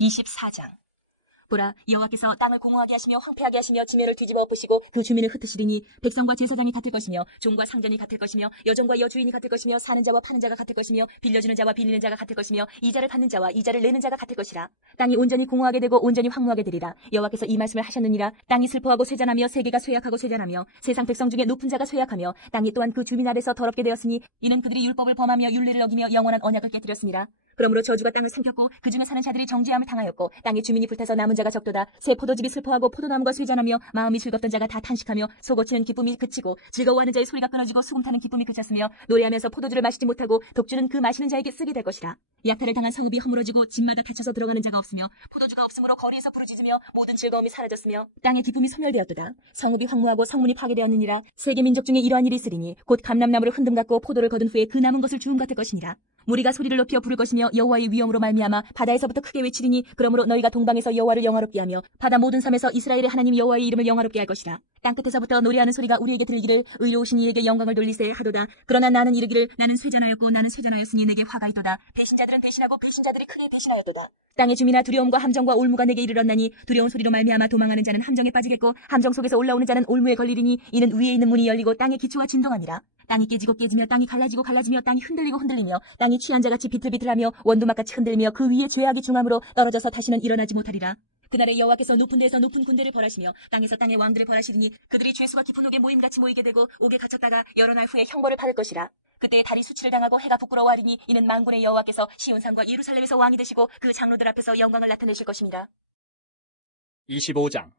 24장 보라 여호와께서 땅을 공허하게 하시며 황폐하게 하시며 지면을 뒤집어 엎으시고 그 주민을 흩으시리니 백성과 제사장이 같을 것이며 종과 상전이 같을 것이며 여종과 여주인이 같을 것이며 사는 자와 파는 자가 같을 것이며 빌려주는 자와 빌리는 자가 같을 것이며 이자를 받는 자와 이자를 내는 자가 같을 것이라. 땅이 온전히 공허하게 되고 온전히 황무하게 되리라. 여호와께서 이 말씀을 하셨느니라. 땅이 슬퍼하고 쇠잔하며 세계가 쇠약하고 쇠잔하며 세상 백성 중에 높은 자가 쇠약하며 땅이 또한 그 주민 아래서 더럽게 되었으니 이는 그들이 율법을 범하며 율례를 어기며 영원한 언약을 깨뜨렸습니다. 그러므로 저주가 땅을 삼켰고 그 중에 사는 자들이 정죄함을 당하였고 땅의 주민이 불타서 남은 자가 적도다. 새 포도즙이 슬퍼하고 포도나무가 쇠잔하며 마음이 즐겁던 자가 다 탄식하며 속고치는 기쁨이 그치고 즐거워하는 자의 소리가 끊어지고 수금 타는 기쁨이 그쳤으며 노래하면서 포도주를 마시지 못하고 독주는 그 마시는 자에게 쓰게 될 것이라. 약탈을 당한 성읍이 허물어지고 집마다 닫혀서 들어가는 자가 없으며 포도주가 없으므로 거리에서 부르짖으며 모든 즐거움이 사라졌으며 땅의 기쁨이 소멸되었도다. 성읍이 황무하고 성문이 파괴되었느니라. 세계 민족 중에 이러한 일이 있으리니 곧 감람나무를 흔듦 같고 포도를 거둔 후에 그 남은 것을 주움 같을 것이니라. 무리가 소리를 높여 부를 것이며 여호와의 위엄으로 말미암아 바다에서부터 크게 외치리니 그러므로 너희가 동방에서 여호와를 영화롭게 하며 바다 모든 섬에서 이스라엘의 하나님 여호와의 이름을 영화롭게 할 것이라. 땅끝에서부터 노래하는 소리가 우리에게 들리기를 의로우신 이에게 영광을 돌리세 하도다. 그러나 나는 이르기를 나는 쇠잔하였고 나는 쇠잔하였으니 내게 화가 있도다. 배신자들은 배신하고 배신자들이 크게 배신하였도다. 땅의 주민아 두려움과 함정과 올무가 내게 이르렀나니 두려운 소리로 말미암아 도망하는 자는 함정에 빠지겠고 함정 속에서 올라오는 자는 올무에 걸리리니 이는 위에 있는 문이 열리고 땅의 기초가 진동함이라. 땅이 깨지고 깨지며 땅이 갈라지고 갈라지며 땅이 흔들리고 흔들리며 땅이 취한 자같이 비틀비틀하며 원두막같이 흔들리며 그 위에 죄악이 중함으로 떨어져서 다시는 일어나지 못하리라. 그날에 여호와께서 높은 데에서 높은 군대를 벌하시며 땅에서 땅의 왕들을 벌하시리니 그들이 죄수가 깊은 옥에 모임같이 모이게 되고 옥에 갇혔다가 여러 날 후에 형벌을 받을 것이라. 그때 달이 수치를 당하고 해가 부끄러워하리니 이는 만군의 여호와께서 시온산과 예루살렘에서 왕이 되시고 그 장로들 앞에서 영광을 나타내실 것입니다. 25장.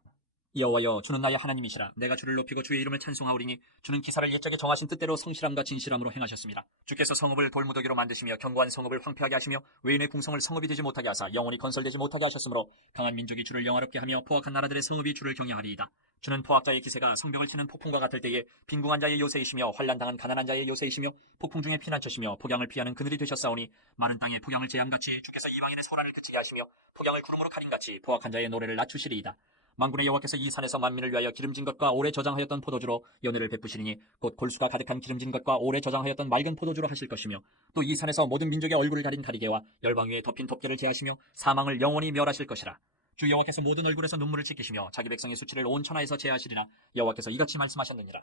여호와여, 주는 나의 하나님이시라. 내가 주를 높이고 주의 이름을 찬송하오리니 주는 기사를 옛적에 정하신 뜻대로 성실함과 진실함으로 행하셨습니다. 주께서 성읍을 돌무더기로 만드시며 견고한 성읍을 황폐하게 하시며 외인의 궁성을 성읍이 되지 못하게 하사 영원히 건설되지 못하게 하셨으므로 강한 민족이 주를 영화롭게 하며 포악한 나라들의 성읍이 주를 경외하리이다. 주는 포악자의 기세가 성벽을 치는 폭풍과 같을 때에 빈궁한 자의 요새이시며 환난당한 가난한 자의 요새이시며 폭풍 중에 피난처시며 폭양을 피하는 그늘이 되셨사오니 마른 땅에 폭양을 재앙같이 주께서 이방인의 소란을 그치게 하시며 폭양을 구름으로 가림같이 포악한 자의 노래를 낮추시리이다. 만군의 여호와께서 이 산에서 만민을 위하여 기름진 것과 오래 저장하였던 포도주로 연회를 베푸시리니 곧 골수가 가득한 기름진 것과 오래 저장하였던 맑은 포도주로 하실 것이며 또 이 산에서 모든 민족의 얼굴을 가린 다리개와 열방 위에 덮인 덮개를 제하시며 사망을 영원히 멸하실 것이라. 주 여호와께서 모든 얼굴에서 눈물을 씻기시며 자기 백성의 수치를 온 천하에서 제하시리라. 여호와께서 이같이 말씀하셨느니라.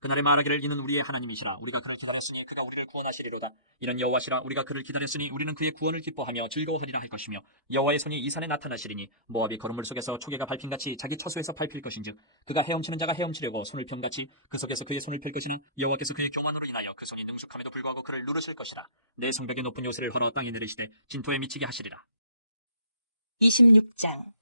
그날에 말하기를 이는 우리의 하나님이시라. 우리가 그를 기다렸으니 그가 우리를 구원하시리로다. 이는 여호와시라. 우리가 그를 기다렸으니 우리는 그의 구원을 기뻐하며 즐거워하리라 할 것이며 여호와의 손이 이 산에 나타나시리니 모압이 거름물 속에서 초계가 밟힌같이 자기 처소에서 밟힐 것인즉 그가 헤엄치는 자가 헤엄치려고 손을 편같이 그 속에서 그의 손을 펼 것이니 여호와께서 그의 교만으로 인하여 그 손이 능숙함에도 불구하고 그를 누르실 것이라. 내 성벽의 높은 요새를 헐어 땅에 내리시되 진토에 미치게 하시리라. 26장.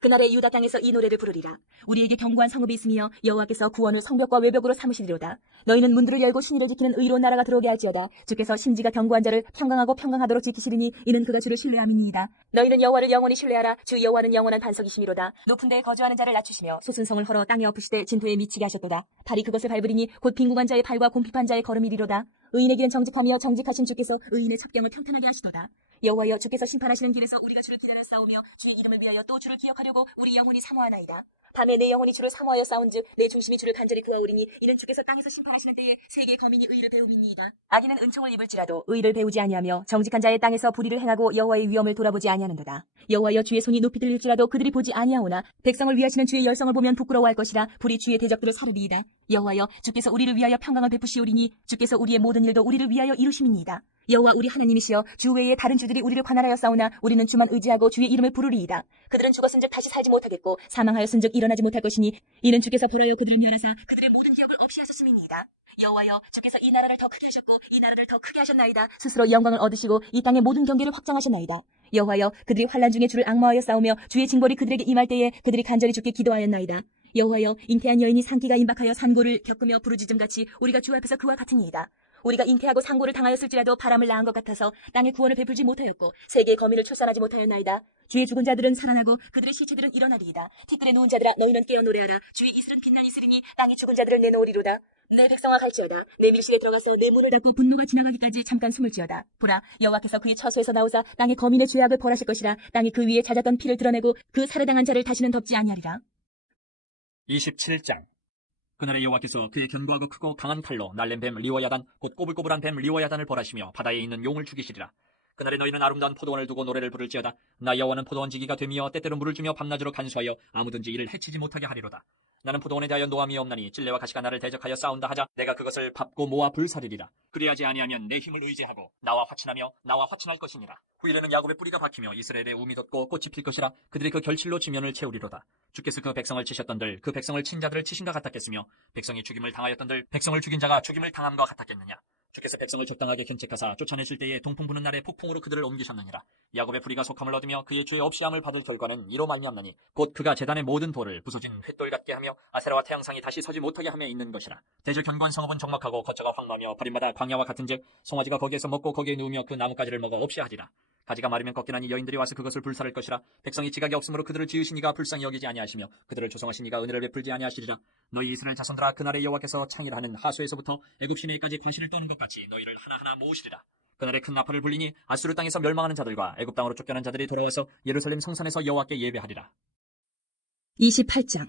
그날에 유다 땅에서 이 노래를 부르리라. 우리에게 견고한 성읍이 있으며 여호와께서 구원을 성벽과 외벽으로 삼으시리로다. 너희는 문들을 열고 신의를 지키는 의로운 나라가 들어오게 할지어다. 주께서 심지가 견고한 자를 평강하고 평강하도록 지키시리니 이는 그가 주를 신뢰함이니이다. 너희는 여호와를 영원히 신뢰하라. 주 여호와는 영원한 반석이시미로다. 높은 데에 거주하는 자를 낮추시며 솟은 성을 헐어 땅에 엎으시되 진토에 미치게 하셨도다. 발이 그것을 밟으리니 곧 빈궁한 자의 발과 곰핍한 자의 걸음이리로다. 의인의 길은 정직하며 정직하신 주께서 의인의 첩경을 평탄하게 하시도다. 여호와여, 주께서 심판하시는 길에서 우리가 주를 기다려 싸우며 주의 이름을 위하여 또 주를 기억하려고 우리 영혼이 사모하나이다. 밤에 내 영혼이 주를 사모하여 싸운즉 내 중심이 주를 간절히 구하오리니 이는 주께서 땅에서 심판하시는 때에 세계의 거민이 의를 배움이니이다. 악인은 은총을 입을지라도 의를 배우지 아니하며 정직한 자의 땅에서 불의를 행하고 여호와의 위엄을 돌아보지 아니하는도다. 여호와여, 주의 손이 높이 들릴지라도 그들이 보지 아니하오나 백성을 위하시는 주의 열성을 보면 부끄러워할 것이라. 불이 주의 대적들을 사르리이다. 여호와여, 주께서 우리를 위하여 평강을 베푸시오리니 주께서 우리의 모든 일도 우리를 위하여 이루심이니이다. 여호와 우리 하나님이시여, 주 외에 다른 주들이 우리를 관할하여 싸우나 우리는 주만 의지하고 주의 이름을 부르리이다. 그들은 죽었은즉 다시 살지 못하겠고 사망하였은즉 일어나지 못할 것이니 이는 주께서 벌하여 그들을 멸하사 그들의 모든 기억을 없이 하셨음이니이다. 여호와여, 주께서 이 나라를 더 크게 하셨고 이 나라를 더 크게 하셨나이다. 스스로 영광을 얻으시고 이 땅의 모든 경계를 확장하셨나이다. 여호와여, 그들이 환난 중에 주를 앙모하여 싸우며 주의 징벌이 그들에게 임할 때에 그들이 간절히 주께 기도하였나이다. 여호와여, 잉태한 여인이 상기가 임박하여 산고를 겪으며 부르짖음같이 우리가 주 앞에서 그와 같으니이다. 우리가 잉태하고 상고를 당하였을지라도 바람을 낳은 것 같아서 땅의 구원을 베풀지 못하였고 세계의 거민을 출산하지 못하였나이다. 주의 죽은 자들은 살아나고 그들의 시체들은 일어나리이다. 티끌에 누운 자들아, 너희는 깨어 노래하라. 주의 이슬은 빛난 이슬이니 땅의 죽은 자들을 내놓으리로다. 내 백성아 갈지어다. 내 밀실에 들어가서 내 문을 닫고 분노가 지나가기까지 잠깐 숨을지어다. 보라, 여호와께서 그의 처소에서 나오사 땅의 거민의 죄악을 벌하실 것이라. 땅이 그 위에 잦았던 피를 드러내고 그 살해당한 자를 다시는 덮지 아니하리라. 27장. 그날에 여호와께서 그의 견고하고 크고 강한 칼로 날랜 뱀 리워야단 곧 꼬불꼬불한 뱀 리워야단을 벌하시며 바다에 있는 용을 죽이시리라. 그날에 너희는 아름다운 포도원을 두고 노래를 부를지어다. 나 여호와는 포도원 지기가 되며 때때로 물을 주며 밤낮으로 간수하여 아무든지 이를 해치지 못하게 하리로다. 나는 포도원에 대하여 노함이 없나니 찔레와 가시가 나를 대적하여 싸운다 하자 내가 그것을 밟고 모아 불사르리라. 그리하지 아니하면 내 힘을 의지하고 나와 화친하며 나와 화친할 것이니라. 후일에는 야곱의 뿌리가 박히며 이스라엘의 우미 돋고 꽃이 필 것이라. 그들이 그 결실로 지면을 채우리로다. 주께서 그 백성을 치셨던들 그 백성을 친 자들을 치신과 같았겠으며 백성이 죽임을 당하였던들 백성을 죽인 자가 죽임을 당함과 같았겠느냐. 주께서 백성을 적당하게 견책하사 쫓아내실 때에 동풍 부는 날에 폭풍으로 그들을 옮기셨느니라. 야곱의 불의가 속함을 얻으며 그의 죄 없이함을 받을 결과는 이로 말미암나니 곧 그가 제단의 모든 돌을 부서진 횃돌 같게 하며 아세라와 태양상이 다시 서지 못하게 하며 있는 것이라. 대저 견고한 성읍은 적막하고 거처가 황무하며 버림받아 광야와 같은즉 송아지가 거기에서 먹고 거기에 누우며 그 나뭇가지를 먹어 없이 하리라. 가지가 마르면 꺾이나니 여인들이 와서 그것을 불살을 것이라. 백성이 지각이 없으므로 그들을 지으신 이가 불쌍히 여기지 아니하시며 그들을 조성하신 이가 은혜를 베풀지 아니하시리라. 너희 이스라엘 자손들아, 그날에 여호와께서 창일하는 하수에서부터 애굽 시내까지 과실을 떠는 것 같이 너희를 하나하나 모으시리라. 그날에 큰 나팔을 불리니 아수르 땅에서 멸망하는 자들과 애굽 땅으로 쫓겨난 자들이 돌아와서 예루살렘 성산에서 여호와께 예배하리라. 28장.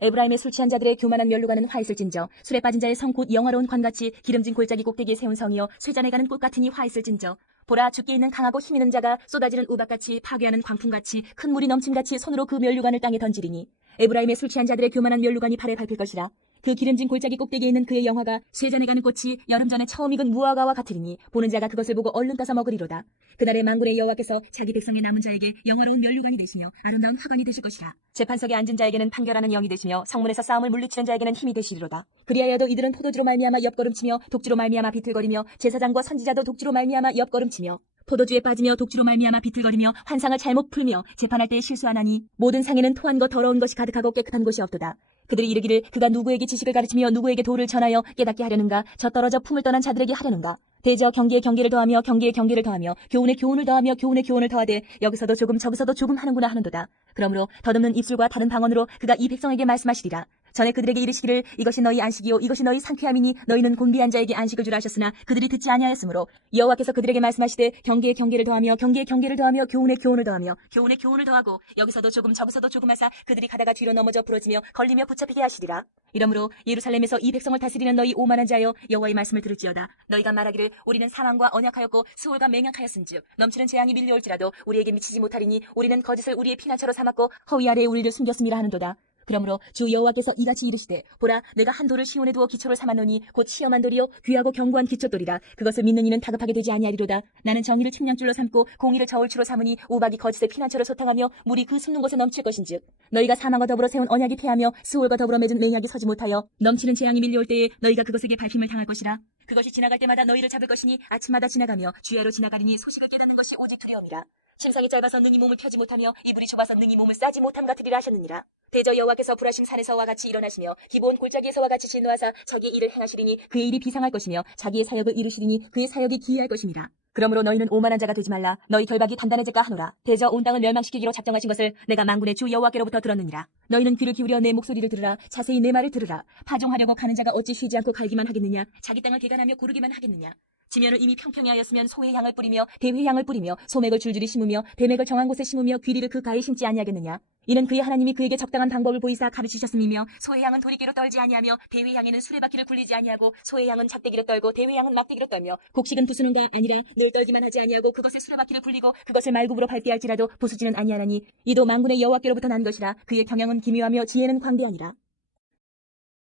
에브라임의 술 취한 자들의 교만한 면류관은 화 있을진저, 술에 빠진 자의 성 곧 영화로운 관같이 기름진 골짜기 꼭대기에 세운 성이요 쇠잔에 가는 꽃 같으니 화 있을진저. 보라, 주께 있는 강하고 힘 있는 자가 쏟아지는 우박같이 파괴하는 광풍같이 큰 물이 넘침같이 손으로 그 면류관을 땅에 던지리니 에브라임의 술 취한 자들의 교만한 면류관이 발에 밟힐 것이라. 그 기름진 골짜기 꼭대기에 있는 그의 영화가 쇠잔에 가는 꽃이 여름전에 처음 익은 무화과와 같으리니 보는 자가 그것을 보고 얼른 따서 먹으리로다. 그날에 만군의 여호와께서 자기 백성의 남은 자에게 영화로운 면류관이 되시며 아름다운 화관이 되실 것이라. 재판석에 앉은 자에게는 판결하는 영이 되시며 성문에서 싸움을 물리치는 자에게는 힘이 되시리로다. 그리하여도 이들은 포도주로 말미암아 옆걸음치며 독주로 말미암아 비틀거리며 제사장과 선지자도 독주로 말미암아 옆걸음치며 포도주에 빠지며 독주로 말미암아 비틀거리며 환상을 잘못 풀며 재판할 때에 실수하나니 모든 상에는 토한 것 더러운 것이 가득하고 깨끗한 곳이 없도다. 그들이 이르기를 그가 누구에게 지식을 가르치며 누구에게 도를 전하여 깨닫게 하려는가. 저 떨어져 품을 떠난 자들에게 하려는가. 대저 경계에 경계를 더하며 경계에 경계를 더하며 교훈에 교훈을 더하며 교훈에 교훈을 더하되 여기서도 조금 저기서도 조금 하는구나 하는도다. 그러므로 덧없는 입술과 다른 방언으로 그가 이 백성에게 말씀하시리라. 전에 그들에게 이르시기를 이것이 너희 안식이요 이것이 너희 상쾌함이니 너희는 곤비한 자에게 안식을 주라 하셨으나 그들이 듣지 아니하였으므로 여호와께서 그들에게 말씀하시되 경계에 경계를 더하며 경계에 경계를 더하며 교훈에 교훈을 더하며 교훈에 교훈을 더하고 여기서도 조금 저기서도 조금 하사 그들이 가다가 뒤로 넘어져 부러지며 걸리며 붙잡히게 하시리라. 이러므로 예루살렘에서 이 백성을 다스리는 너희 오만한 자여 여호와의 말씀을 들을지어다. 너희가 말하기를 우리는 사망과 언약하였고 수월과 맹약하였은즉 넘치는 재앙이 밀려올지라도 우리에게 미치지 못하리니 우리는 거짓을 우리의 피난처로 삼았고 허위 아래에 우리를 숨겼음이라 하는도다. 그러므로 주 여호와께서 이같이 이르시되 보라 내가 한 돌을 시온에 두어 기초를 삼았노니 곧 시험한 돌이요 귀하고 견고한 기초돌이라. 그것을 믿는 이는 다급하게 되지 아니하리로다. 나는 정의를 침량줄로 삼고 공의를 저울추로 삼으니 우박이 거짓의 피난처를 소탕하며 물이 그 숨는 곳에 넘칠 것인즉 너희가 사망과 더불어 세운 언약이 패하며 수월과 더불어 맺은 맹약이 서지 못하여 넘치는 재앙이 밀려올 때에 너희가 그것에게 밟힘을 당할 것이라. 그것이 지나갈 때마다 너희를 잡을 것이니 아침마다 지나가며 주야로 지나가리니 소식을 깨닫는 것이 오직 두려움이라. 심상이 짧아서 능히 몸을 펴지 못하며 이불이 좁아서 능히 몸을 싸지 못함 같으리라 하셨느니라. 대저 여호와께서 불하심 산에서와 같이 일어나시며 기브온 골짜기에서와 같이 진노하사 자기의 일을 행하시리니 그의 일이 비상할 것이며 자기의 사역을 이루시리니 그의 사역이 기이할 것임이라. 그러므로 너희는 오만한 자가 되지 말라. 너희 결박이 단단해질까 하노라. 대저 온 땅을 멸망시키기로 작정하신 것을 내가 만군의 주 여호와께로부터 들었느니라. 너희는 귀를 기울여 내 목소리를 들으라. 자세히 내 말을 들으라. 파종하려고 가는 자가 어찌 쉬지 않고 갈기만 하겠느냐. 자기 땅을 개간하며 고르기만 하겠느냐. 지면을 이미 평평히 하였으면 소의 향을 뿌리며 대회의 향을 뿌리며 소맥을 줄줄이 심으며 배맥을 정한 곳에 심으며 귀리를 그 가에 심지 아니하겠느냐. 이는 그의 하나님이 그에게 적당한 방법을 보이사 가르치셨음이며 소의 향은 도리깨로 떨지 아니하며 대회의 향에는 수레바퀴를 굴리지 아니하고 소의 향은 작대기로 떨고 대회의 향은 막대기로 떨며 곡식은 부수는가 아니라 늘 떨기만 하지 아니하고 그것에 수레바퀴를 굴리고 그것을 말굽으로 밟게 할지라도 부수지는 아니하나니 이도 만군의 여호와께로부터 난 것이라. 그의 경영은 기묘하며 지혜는 광대하니라.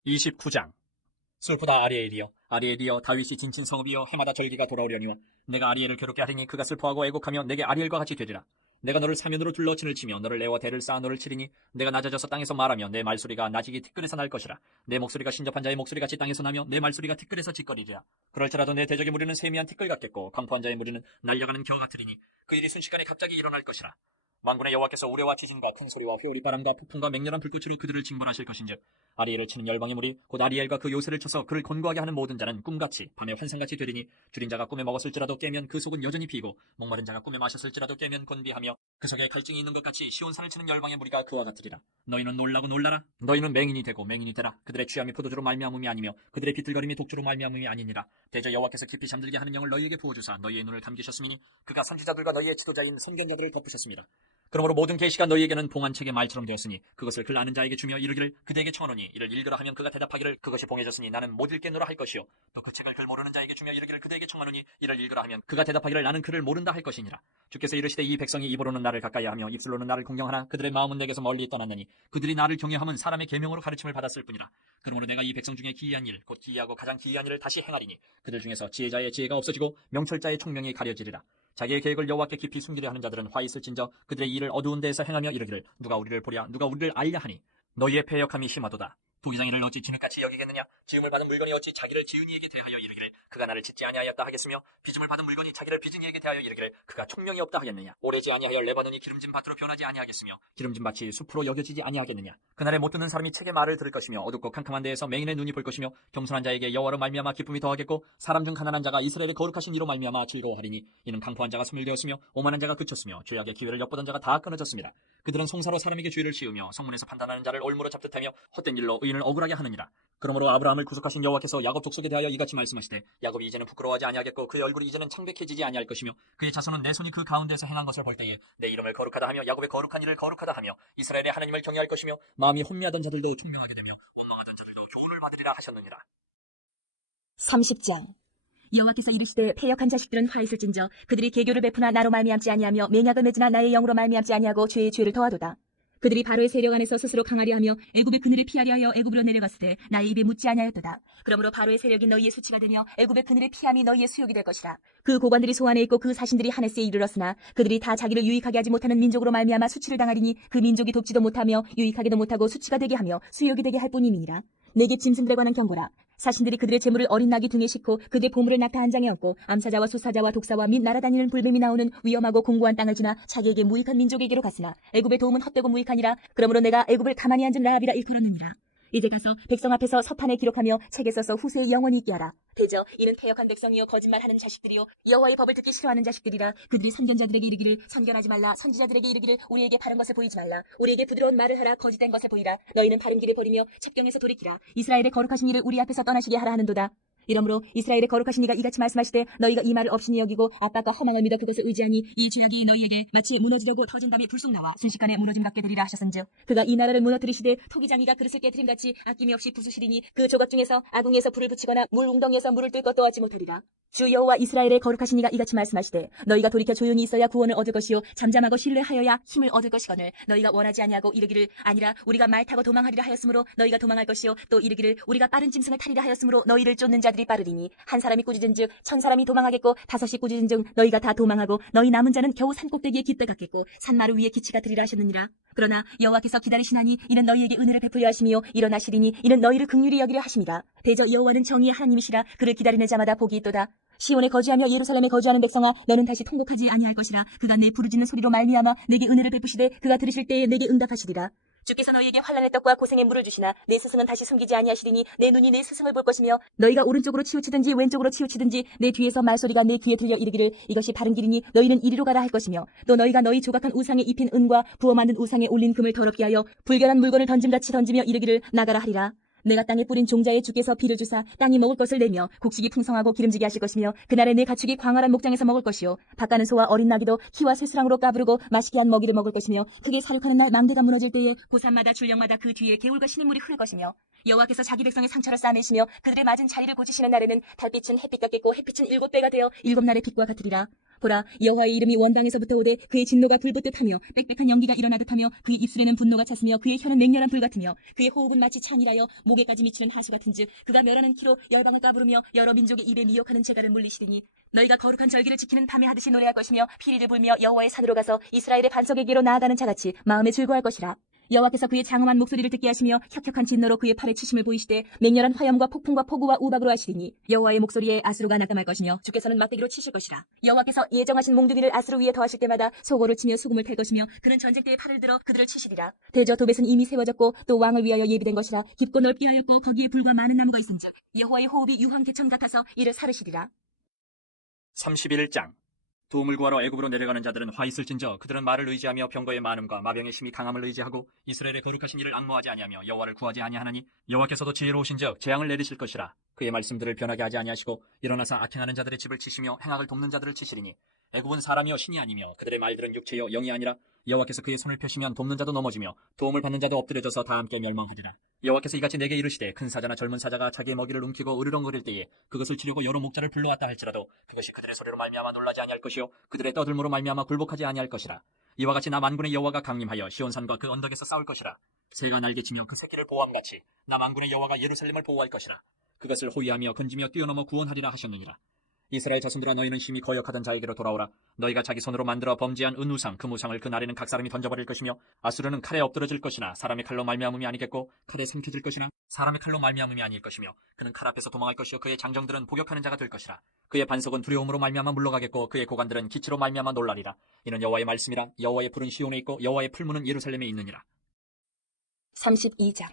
29장. 슬프다 아리엘이여, 아리엘이여, 다윗이 진친 성읍이여, 해마다 절기가 돌아오려니와 내가 아리엘을 괴롭게 하리니 그가 슬퍼하고 애곡하며 내게 아리엘과 같이 되리라. 내가 너를 사면으로 둘러 진을 치며 너를 내와 대를 쌓아 너를 치리니 내가 낮아져서 땅에서 말하며 내 말소리가 나직이 티끌에서 날 것이라. 내 목소리가 신접한 자의 목소리같이 땅에서 나며 내 말소리가 티끌에서 짓거리리라. 그럴지라도 내 대적의 무리는 세미한 티끌 같겠고 강포한 자의 무리는 날려가는 겨 같으리니 그 일이 순식간에 갑자기 일어날 것이라. 만군의 여호와께서 우레와 지진과 큰 소리와 회오리바람과 폭풍과 맹렬한 불꽃으로 그들을 징벌하실 것인즉 아리엘을 치는 열방의 무리 곧 아리엘과 그 요새를 쳐서 그를 곤고하게 하는 모든 자는 꿈같이 밤에 환상같이 되리니 줄인 자가 꿈에 먹었을지라도 깨면 그 속은 여전히 비고 목마른 자가 꿈에 마셨을지라도 깨면 곤비하며 그 속에 갈증이 있는 것 같이 시온산을 치는 열방의 무리가 그와 같으리라. 너희는 놀라고 놀라라. 너희는 맹인이 되고 맹인이 되라. 그들의 취함이 포도주로 말미암음이 아니며 그들의 비틀거림이 독주로 말미암음이 아니니라. 대저 여호와께서 깊이 잠들게 하는 영을 너희에게 부어주사 너희의 눈을 감기셨음이니 그가 선지자들과 너희의 지도자인 선견자들을 덮으셨습니다. 그러므로 모든 계시가 너희에게는 봉한책의 말처럼 되었으니 그것을 글 아는 자에게 주며 이르기를 그대에게 청하노니 이를 읽으라 하면 그가 대답하기를 그것이 봉해졌으니 나는 못 읽겠노라 할 것이요 또 그 책을 글 모르는 자에게 주며 이르기를 그대에게 청하노니 이를 읽으라 하면 그가 대답하기를 나는 글을 모른다 할 것이니라. 주께서 이르시되 이 백성이 입으로는 나를 가까이하며 입술로는 나를 공경하나 그들의 마음은 내게서 멀리 떠났느니 그들이 나를 경외함은 사람의 계명으로 가르침을 받았을 뿐이라. 그러므로 내가 이 백성 중에 기이한 일 곧 기이하고 가장 기이한 일을 다시 행하리니 그들 중에서 지혜자의 지혜가 없어지고 명철자의 총명이 가려지리라. 자기의 계획을 여호와께 깊이 숨기려 하는 자들은 화 있을진저 그들의 일을 어두운 데에서 행하며 이르기를 누가 우리를 보랴 누가 우리를 알랴 하니 너희의 패역함이 심하도다. 도기장이를 어찌 진흙같이 여기겠느냐. 지음을 받은 물건이 어찌 자기를 지은 이에게 대하여 이르기를 그가 나를 짓지 아니하였다 하겠으며 빚음을 받은 물건이 자기를 빚은 이에게 대하여 이르기를 그가 총명이 없다 하겠느냐. 오래지 아니하여 레바논이 기름진 밭으로 변하지 아니하겠으며 기름진 밭이 숲으로 여겨지지 아니하겠느냐. 그날에 못 듣는 사람이 책의 말을 들을 것이며 어둡고 캄캄한 데에서 맹인의 눈이 볼 것이며 겸손한 자에게 여호와로 말미암아 기쁨이 더하겠고 사람 중 가난한 자가 이스라엘의 거룩하신 이로 말미암아 즐거워하리니 이는 강포한 자가 소멸되었으며 오만한 자가 그쳤으며 죄악의 기회를 엿보던 자가 다 끊어졌습니다. 그들은 송사로 사람에게 죄를 지으며 성문에서 판단하는 자를 올무로 잡듯하며 헛된 일로 의인을 억울하게 하느니라. 그러므로 아브라함을 아브라함을 구속하신 여호와께서 야곱 족속에 대하여 이같이 말씀하시되 야곱이 이제는 부끄러워하지 아니하겠고 그의 얼굴이 이제는 창백해지지 아니할 것이며 그의 자손은 내 손이 그 가운데에서 행한 것을 볼 때에 내 이름을 거룩하다 하며 야곱의 거룩한 일을 거룩하다 하며 이스라엘의 하나님을 경외할 것이며 마음이 혼미하던 자들도 총명하게 되며 원망하던 자들도 교훈을 받으리라 하셨느니라. 30장. 여호와께서 이르시되 패역한 자식들은 화 있을진저 그들이 계교를 베푸나 나로 말미암지 아니하며 맹약을 맺으나 나의 영으로 말미암지 아니하고 죄의 죄를 더하도다. 그들이 바로의 세력 안에서 스스로 강하려 하며 애굽의 그늘에 피하려 하여 애굽으로 내려갔을 때 나의 입에 묻지 아니하였도다. 그러므로 바로의 세력이 너희의 수치가 되며 애굽의 그늘에 피함이 너희의 수욕이 될 것이라. 그 고관들이 소안에 있고 그 사신들이 하네스에 이르렀으나 그들이 다 자기를 유익하게 하지 못하는 민족으로 말미암아 수치를 당하리니 그 민족이 돕지도 못하며 유익하게도 못하고 수치가 되게 하며 수욕이 되게 할 뿐임이니라. 내게 짐승들에 관한 경고라. 사신들이 그들의 재물을 어린 낙이 등에 싣고 그들의 보물을 낙타 한 장에 얹고 암사자와 수사자와 독사와 및 날아다니는 불뱀이 나오는 위험하고 공고한 땅을 지나 자기에게 무익한 민족에게로 갔으나 애굽의 도움은 헛되고 무익하니라. 그러므로 내가 애굽을 가만히 앉은 라합이라 일컬었느니라. 이제 가서 백성 앞에서 서판에 기록하며 책에 써서 후세에 영원히 있게 하라. 대저 이는 패역한 백성이요 거짓말하는 자식들이요 여호와의 법을 듣기 싫어하는 자식들이라. 그들이 선견자들에게 이르기를 선견하지 말라. 선지자들에게 이르기를 우리에게 바른 것을 보이지 말라. 우리에게 부드러운 말을 하라. 거짓된 것을 보이라. 너희는 바른 길을 버리며 첩경에서 돌이키라. 이스라엘의 거룩하신 이를 우리 앞에서 떠나시게 하라 하는도다. 이러므로 이스라엘의 거룩하신 이가 이같이 말씀하시되 너희가 이 말을 없이니 여기고 압박과 허망을 믿어 그것을 의지하니 이 죄악이 너희에게 마치 무너지려고 터진 담이 불쑥 나와 순식간에 무너짐 같게 되리라 하셨은즉 그가 이 나라를 무너뜨리시되 토기장이가 그릇을 깨트림같이 아낌이 없이 부수시리니 그 조각 중에서 아궁에서 불을 붙이거나 물 웅덩이에서 물을 뜰 것도 얻지 못하리라. 주 여호와 이스라엘의 거룩하신 이가 이같이 말씀하시되 너희가 돌이켜 조용히 있어야 구원을 얻을 것이요 잠잠하고 신뢰하여야 힘을 얻을 것이거늘 너희가 원하지 아니하고 이르기를 아니라 우리가 말 타고 도망하리라 하였으므로 너희가 도망할 것이요 또 이르기를 우리가 빠른 짐승을 타리라 하였으므로 너희를 쫓는 자들이 빠르리니 한 사람이 꾸짖은즉 1000사람이 도망하겠고 5이 꾸짖은즉 너희가 다 도망하고 너희 남은 자는 겨우 산꼭대기에 깃대 같겠고 산마루 위에 기치가 들이라 하셨느니라. 그러나 여호와께서 기다리시나니 이는 너희에게 은혜를 베풀려 하시며 일어나시리니 이는 너희를 긍휼히 여기려 하심이라. 대저 여호와는 정의의 하나님이시라. 그를 기다리는 자마다 복이 있도다. 시온에 거주하며 예루살렘에 거주하는 백성아 너는 다시 통곡하지 아니할 것이라. 그가 내 부르짖는 소리로 말미암아 내게 은혜를 베푸시되 그가 들으실 때에 내게 응답하시리라. 주께서 너희에게 환난의 떡과 고생의 물을 주시나 내 스승은 다시 숨기지 아니하시리니 내 눈이 내 스승을 볼 것이며 너희가 오른쪽으로 치우치든지 왼쪽으로 치우치든지 내 뒤에서 말소리가 내 귀에 들려 이르기를 이것이 바른 길이니 너희는 이리로 가라 할 것이며 또 너희가 너희 조각한 우상에 입힌 은과 부어 만든 우상에 올린 금을 더럽게 하여 불결한 물건을 던짐같이 던지며 이르기를 나가라 하리라. 내가 땅에 뿌린 종자의 주께서 비를 주사 땅이 먹을 것을 내며 곡식이 풍성하고 기름지게 하실 것이며 그날에 내 가축이 광활한 목장에서 먹을 것이요 밭가는 소와 어린 나귀도 키와 쇠수랑으로 까부르고 맛있게 한 먹이를 먹을 것이며 크게 사륙하는 날 망대가 무너질 때에 고산마다 줄령마다 그 뒤에 개울과 시냇물이 흐를 것이며 여호와께서 자기 백성의 상처를 싸매시며 그들의 맞은 자리를 고치시는 날에는 달빛은 햇빛 같겠고 햇빛은 7배가 되어 7날의 빛과 같으리라. 보라 여호와의 이름이 원방에서부터 오되 그의 진노가 불붙듯하며 빽빽한 연기가 일어나듯하며 그의 입술에는 분노가 찼으며 그의 혀는 맹렬한 불 같으며 그의 호흡은 마치 창이라여 목에까지 미치는 하수 같은즉 그가 멸하는 키로 열방을 까부르며 여러 민족의 입에 미혹하는 재갈을 물리시리니 너희가 거룩한 절기를 지키는 밤에 하듯이 노래할 것이며 피리를 불며 여호와의 산으로 가서 이스라엘의 반석에게로 나아가는 자같이 마음에 즐거워할 것이라. 여호와께서 그의 장엄한 목소리를 듣게 하시며 혁혁한 진노로 그의 팔에 치심을 보이시되 맹렬한 화염과 폭풍과 폭우와 우박으로 하시리니 여호와의 목소리에 아수르가 낙담할 것이며 주께서는 막대기로 치실 것이라. 여호와께서 예정하신 몽둥이를 아수르 위에 더하실 때마다 소고를 치며 수금을 댈 것이며 그는 전쟁 때에 팔을 들어 그들을 치시리라. 대저 도벳은 이미 세워졌고 또 왕을 위하여 예비된 것이라. 깊고 넓게 하였고 거기에 불과 많은 나무가 있은즉 여호와의 호흡이 유황 개천 같아서 이를 사르시리라. 31장. 도움을 구하러 애굽으로 내려가는 자들은 화 있을진저 그들은 말을 의지하며 병거의 많음과 마병의 힘이 강함을 의지하고 이스라엘의 거룩하신 이를 앙모하지 아니하며 여호와를 구하지 아니하나니 여호와께서도 지혜로우신즉 재앙을 내리실 것이라. 그의 말씀들을 변하게 하지 아니하시고 일어나서 악행하는 자들의 집을 치시며 행악을 돕는 자들을 치시리니 애굽은 사람이요 신이 아니며 그들의 말들은 육체요 영이 아니라 여호와께서 그의 손을 펴시면 돕는 자도 넘어지며 도움을 받는 자도 엎드려져서 다 함께 멸망하리라. 여호와께서 이같이 내게 이르시되 큰 사자나 젊은 사자가 자기의 먹이를 움키고 으르렁거릴 때에 그것을 치려고 여러 목자를 불러왔다 할지라도 그것이 그들의 소리로 말미암아 놀라지 아니할 것이요 그들의 떠들므로 말미암아 굴복하지 아니할 것이라. 이와 같이 나 만군의 여호와가 강림하여 시온산과 그 언덕에서 싸울 것이라. 새가 날개치며 그 새끼를 보호함같이 나 만군의 여호와가 예루살렘을 보호할 것이라. 그것을 호위하며 건지며 뛰어넘어 구원하리라 하셨느니라. 이스라엘 자손들아 너희는 심히 거역하던 자에게로 돌아오라. 너희가 자기 손으로 만들어 범죄한 은우상 금우상을 그 날에는 각 사람이 던져버릴 것이며 아수르는 칼에 엎드러질 것이나 사람의 칼로 말미암음이 아니겠고 칼에 삼켜질 것이나 사람의 칼로 말미암음이 아닐 것이며 그는 칼 앞에서 도망할 것이요 그의 장정들은 복역하는 자가 될 것이라. 그의 반석은 두려움으로 말미암아 물러가겠고 그의 고관들은 기치로 말미암아 놀라리라. 이는 여호와의 말씀이라. 여호와의 불은 시온에 있고 여호와의 풀무는 예루살렘에 있느니라. 32장.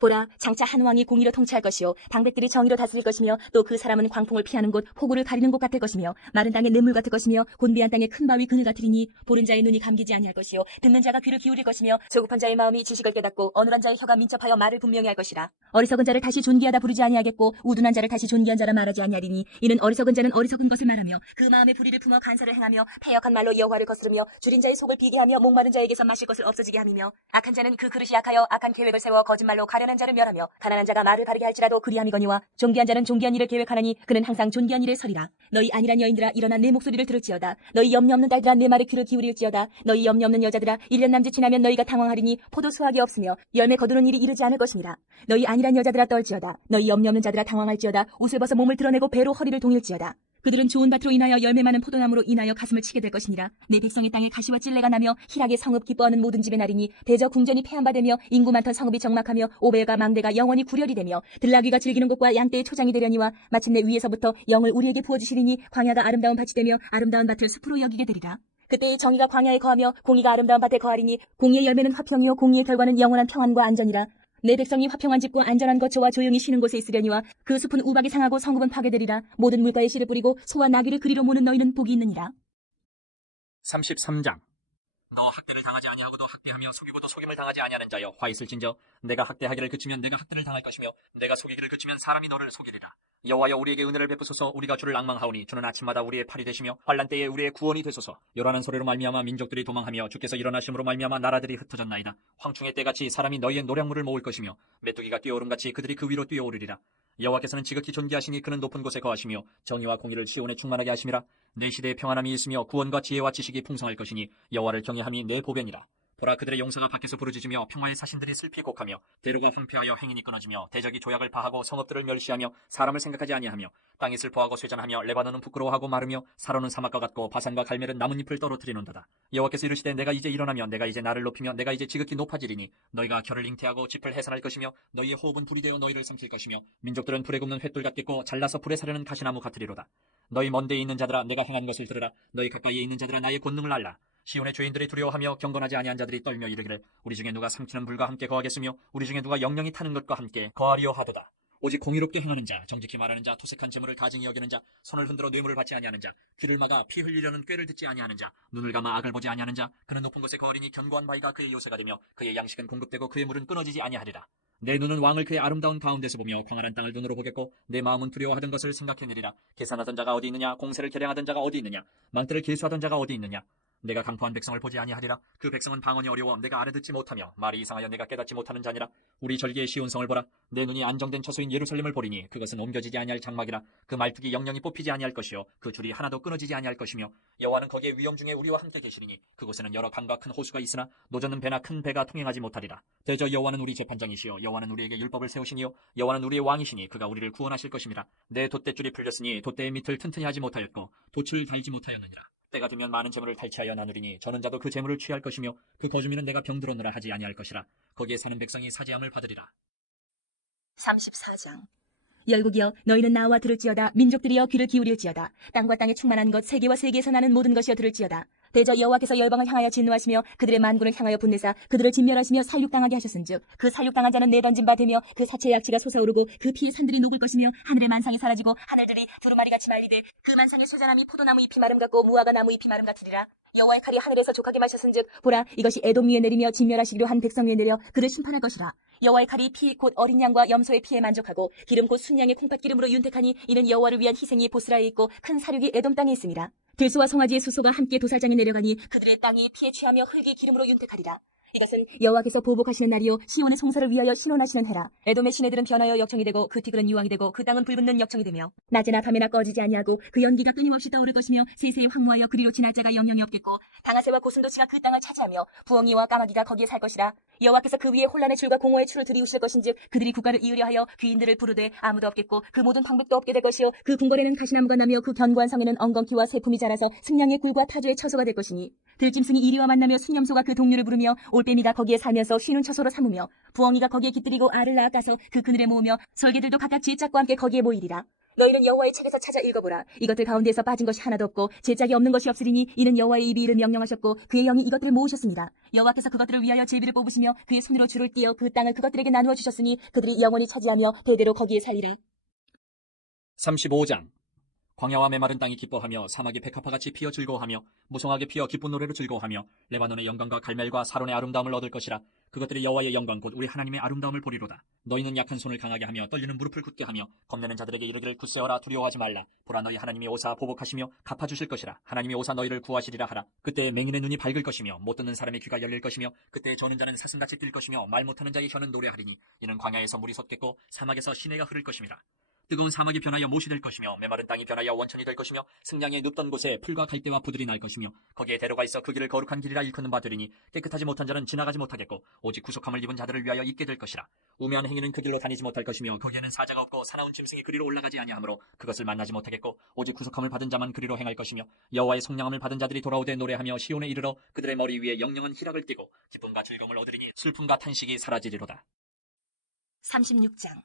보라, 장차 한 왕이 공의로 통치할 것이요 방백들이 정의로 다스릴 것이며 또 그 사람은 광풍을 피하는 곳, 폭우를 가리는 곳 같을 것이며 마른 땅의 냇물 같을 것이며 곤비한 땅의 큰 바위 그늘 같으리니 보는 자의 눈이 감기지 아니할 것이요 듣는 자가 귀를 기울일 것이며 조급한 자의 마음이 지식을 깨닫고 어눌한 자의 혀가 민첩하여 말을 분명히 할 것이라. 어리석은 자를 다시 존귀하다 부르지 아니하겠고 우둔한 자를 다시 존귀한 자라 말하지 아니하리니 이는 어리석은 자는 어리석은 것을 말하며 그 마음에 불의를 품어 간사를 행하며 패역한 말로 여호와를 거스르며 줄인 자의 속을 비게 하며 목마른 자에게서 마실 것을 없어지게 함이며 악한 자는 그 그릇이 약하여 악한 계획을 세워 거짓말로 가련한 자를 멸하며 가난한 자가 말을 가르게 할지라도 그리함이거니와 존귀한 자는 존귀한 일을 계획하나니 그는 항상 존귀한 일에 서리라. 너희 안일한 여인들아 일어나 내 목소리를 들을지어다. 너희 염려 없는 딸들아 내 말에 귀를 기울일지어다. 너희 염려 없는 여자들아 1년 남짓 지나면 너희가 당황하리니 포도 수확이 없으며 열매 거두는 일이 이르지 않을 것이니라. 너희 안일한 여자들아 떨지어다. 너희 염려 없는 자들아 당황할지어다. 옷을 벗어 몸을 드러내고 배로 허리를 동일지어다. 그들은 좋은 밭으로 인하여 열매 많은 포도나무로 인하여 가슴을 치게 될 것이니라. 내 백성의 땅에 가시와 찔레가 나며 희락의 성읍 기뻐하는 모든 집의 날이니 대저 궁전이 폐한 바 되며 인구 많던 성읍이 적막하며 오벨과 망대가 영원히 구렬이 되며 들나귀가 즐기는 곳과 양떼의 초장이 되려니와 마침내 위에서부터 영을 우리에게 부어주시리니 광야가 아름다운 밭이 되며 아름다운 밭을 숲으로 여기게 되리라. 그때 정의가 광야에 거하며 공의가 아름다운 밭에 거하리니 공의의 열매는 화평이요 공의의 결과는 영원한 평안과 안전이라. 내 백성이 화평한 집과 안전한 거처와 조용히 쉬는 곳에 있으려니와 그 숲은 우박이 상하고 성읍은 파괴되리라. 모든 물가에 씨를 뿌리고 소와 나귀를 그리로 모는 너희는 복이 있느니라. 33장. 너 학대를 당하지 아니하고도 학대하며 속이고도 속임을 당하지 아니하는 자여 화 있을진저 내가 학대하기를 그치면 내가 학대를 당할 것이며 내가 속이기를 그치면 사람이 너를 속이리라. 여호와여 우리에게 은혜를 베푸소서. 우리가 주를 앙망하오니 주는 아침마다 우리의 팔이 되시며 환난 때에 우리의 구원이 되소서. 요란한 소리로 말미암아 민족들이 도망하며 주께서 일어나심으로 말미암아 나라들이 흩어졌나이다. 황충의 때같이 사람이 너희의 노량물을 모을 것이며 메뚜기가 뛰어오름같이 그들이 그 위로 뛰어오르리라. 여호와께서는 지극히 존귀하시니 그는 높은 곳에 거하시며 정의와 공의를 시온에 충만하게 하심이라. 내 시대에 평안함이 있으며 구원과 지혜와 지식이 풍성할 것이니 여호와를 경외함이 내 보변이라. 보라 그들의 용사가 밖에서 부르짖으며 평화의 사신들이 슬피 곡하며 대로가 황폐하여 행인이 끊어지며 대적이 조약을 파하고 성읍들을 멸시하며 사람을 생각하지 아니하며 땅이 슬퍼하고 쇠잔하며 레바논은 부끄러워하고 마르며 사로는 사막과 같고 바산과 갈멜은 나뭇잎을 떨어뜨리는도다. 여호와께서 이르시되 내가 이제 일어나며 내가 이제 나를 높이며 내가 이제 지극히 높아지리니 너희가 결을 잉태하고 짚을 해산할 것이며 너희의 호흡은 불이 되어 너희를 삼킬 것이며 민족들은 불에 굽는 횃돌 같겠고 잘라서 불에 사르는 가시나무 같으리로다. 너희 먼 데에 있는 자들아 내가 행한 것을 들으라. 너희 가까이에 있는 자들아 나의 권능을 알라. 시온의 죄인들이 두려워하며 경건하지 아니한 자들이 떨며 이르기를 우리 중에 누가 삼키는 불과 함께 거하겠으며 우리 중에 누가 영영이 타는 것과 함께 거하리요 하도다. 오직 공의롭게 행하는 자, 정직히 말하는 자, 토색한 재물을 가증히 여기는 자, 손을 흔들어 뇌물을 받지 아니하는 자, 귀를 막아 피 흘리려는 꾀를 듣지 아니하는 자, 눈을 감아 악을 보지 아니하는 자, 그는 높은 곳에 거하리니 견고한 바위가 그의 요새가 되며 그의 양식은 공급되고 그의 물은 끊어지지 아니하리라. 내 눈은 왕을 그의 아름다운 가운데서 보며 광활한 땅을 눈으로 보겠고 내 마음은 두려워하던 것을 생각해내리라. 계산하던 자가 어디 있느냐, 공세를 계량하던 자가 어디 있느냐, 망대를 계수하던 자가 어디 있느냐. 내가 강포한 백성을 보지 아니하리라. 그 백성은 방언이 어려워 내가 알아듣지 못하며 말이 이상하여 내가 깨닫지 못하는 자니라. 우리 절기의 시온 성을 보라. 내 눈이 안정된 처소인 예루살렘을 보리니 그것은 옮겨지지 아니할 장막이라. 그 말뚝이 영영이 뽑히지 아니할 것이요 그 줄이 하나도 끊어지지 아니할 것이며 여호와는 거기에 위험 중에 우리와 함께 계시리니 그곳에는 여러 강과 큰 호수가 있으나 노젓는 배나 큰 배가 통행하지 못하리라. 대저 여호와는 우리 재판장이시요 여호와는 우리에게 율법을 세우시니요 여호와는 우리의 왕이시니 그가 우리를 구원하실 것임이라. 내 돛대줄이 풀렸으니 돛대의 밑을 튼튼히 하지 못하였고 돛을 달지 못하였느니라. 때가 되면 많은 재물을 탈취하여 나누리니 저는 자도 그 재물을 취할 것이며 그 거주민은 내가 병들었느라 하지 아니할 것이라. 거기에 사는 백성이 사지함을 받으리라. 34장. 열국이여 너희는 나와 들을지어다. 민족들이여 귀를 기울일지어다. 땅과 땅에 충만한 것 세계와 세계에서 나는 모든 것이여 들을지어다. 대저 여호와께서 열방을 향하여 진노하시며 그들의 만군을 향하여 분내사 그들을 진멸하시며 살육당하게 하셨은즉 그 살육당한 자는 내던진 바 되며 그 사체의 악취가 솟아오르고 그 피의 산들이 녹을 것이며 하늘의 만상이 사라지고 하늘들이 두루마리같이 말리되 그 만상의 쇠자람이 포도나무 잎이 마름 같고 무화과 나무 잎이 마름 같으리라. 여호와의 칼이 하늘에서 족하게 마셨은즉 보라 이것이 에돔 위에 내리며 진멸하시기로 한 백성 위에 내려 그를 심판할 것이라. 여호와의 칼이 피 곧 어린 양과 염소의 피에 만족하고 기름 곧 순양의 콩팥 기름으로 윤택하니 이는 여호와를 위한 희생이 보스라에 있고 큰 사륙이 에돔 땅에 있음이라. 들소와 송아지의 수소가 함께 도살장에 내려가니 그들의 땅이 피에 취하며 흙이 기름으로 윤택하리라. 이것은 여호와께서 보복하시는 날이요 시온의 송사를 위하여 신원하시는 해라. 에돔의 시내들은 변하여 역청이 되고 그 티글은 유황이 되고 그 땅은 불붙는 역청이 되며 낮에나 밤에나 꺼지지 아니하고 그 연기가 끊임없이 떠오를 것이며 세세에 황무하여 그리로 지날 자가 영영이 없겠고 당아새와 고슴도치가 그 땅을 차지하며 부엉이와 까마귀가 거기에 살 것이라. 여호와께서 그 위에 혼란의 줄과 공허의 줄을 들이우실 것인즉 그들이 국가를 이으려 하여 귀인들을 부르되 아무도 없겠고 그 모든 방백도 없게 될 것이요 그 궁궐에는 가시나무가 나며 그 견고한 성에는 엉겅퀴와 세품이 자라서 승냥의 굴과 타조의 처소가 될 것이니 들짐승이 이리와 만나며 순염소가 그 동류를 부르며 올빼미가 거기에 살면서 쉬는 처소로 삼으며 부엉이가 거기에 깃들이고 알을 낳아 까서 그 그늘에 모으며 설개들도 각각 지의 짝과 함께 거기에 모이리라. 너희는 여호와의 책에서 찾아 읽어보라. 이것들 가운데서 빠진 것이 하나도 없고 제짝이 없는 것이 없으리니 이는 여호와의 입이 이를 명령하셨고 그의 영이 이것들을 모으셨습니다. 여호와께서 그것들을 위하여 제비를 뽑으시며 그의 손으로 줄을 띄어 그 땅을 그것들에게 나누어 주셨으니 그들이 영원히 차지하며 대대로 거기에 살리라. 35장. 광야와 메마른 땅이 기뻐하며 사막이 백합화같이 피어 즐거워하며 무성하게 피어 기쁜 노래로 즐거워하며 레바논의 영광과 갈멜과 사론의 아름다움을 얻을 것이라. 그것들이 여호와의 영광 곧 우리 하나님의 아름다움을 보리로다. 너희는 약한 손을 강하게 하며 떨리는 무릎을 굳게 하며 겁내는 자들에게 이르기를 굳세어라 두려워하지 말라. 보라 너희 하나님이 오사 보복하시며 갚아주실 것이라. 하나님이 오사 너희를 구하시리라 하라. 그때 맹인의 눈이 밝을 것이며 못 듣는 사람의 귀가 열릴 것이며 그때 저는 자는 사슴같이 뛸 것이며 말 못하는 자의 혀는 노래하리니 이는 광야에서 물이 솟겠고 사막에서 시내가 흐를 것임이라. 뜨거운 사막이 변하여 못이 될 것이며 메마른 땅이 변하여 원천이 될 것이며 승량에 눕던 곳에 풀과 갈대와 부들이 날 것이며 거기에 대로가 있어 그 길을 거룩한 길이라 일컫는 바 되리니 깨끗하지 못한 자는 지나가지 못하겠고 오직 구속함을 입은 자들을 위하여 있게 될 것이라. 우매한 행위는 그 길로 다니지 못할 것이며 거기에는 사자가 없고 사나운 짐승이 그리로 올라가지 아니하므로 그것을 만나지 못하겠고 오직 구속함을 받은 자만 그리로 행할 것이며 여호와의 속량함을 받은 자들이 돌아오되 노래하며 시온에 이르러 그들의 머리 위에 영영한 희락을 띠고 기쁨과 즐거움을 얻으리니 슬픔과 탄식이 사라지리로다. 36장.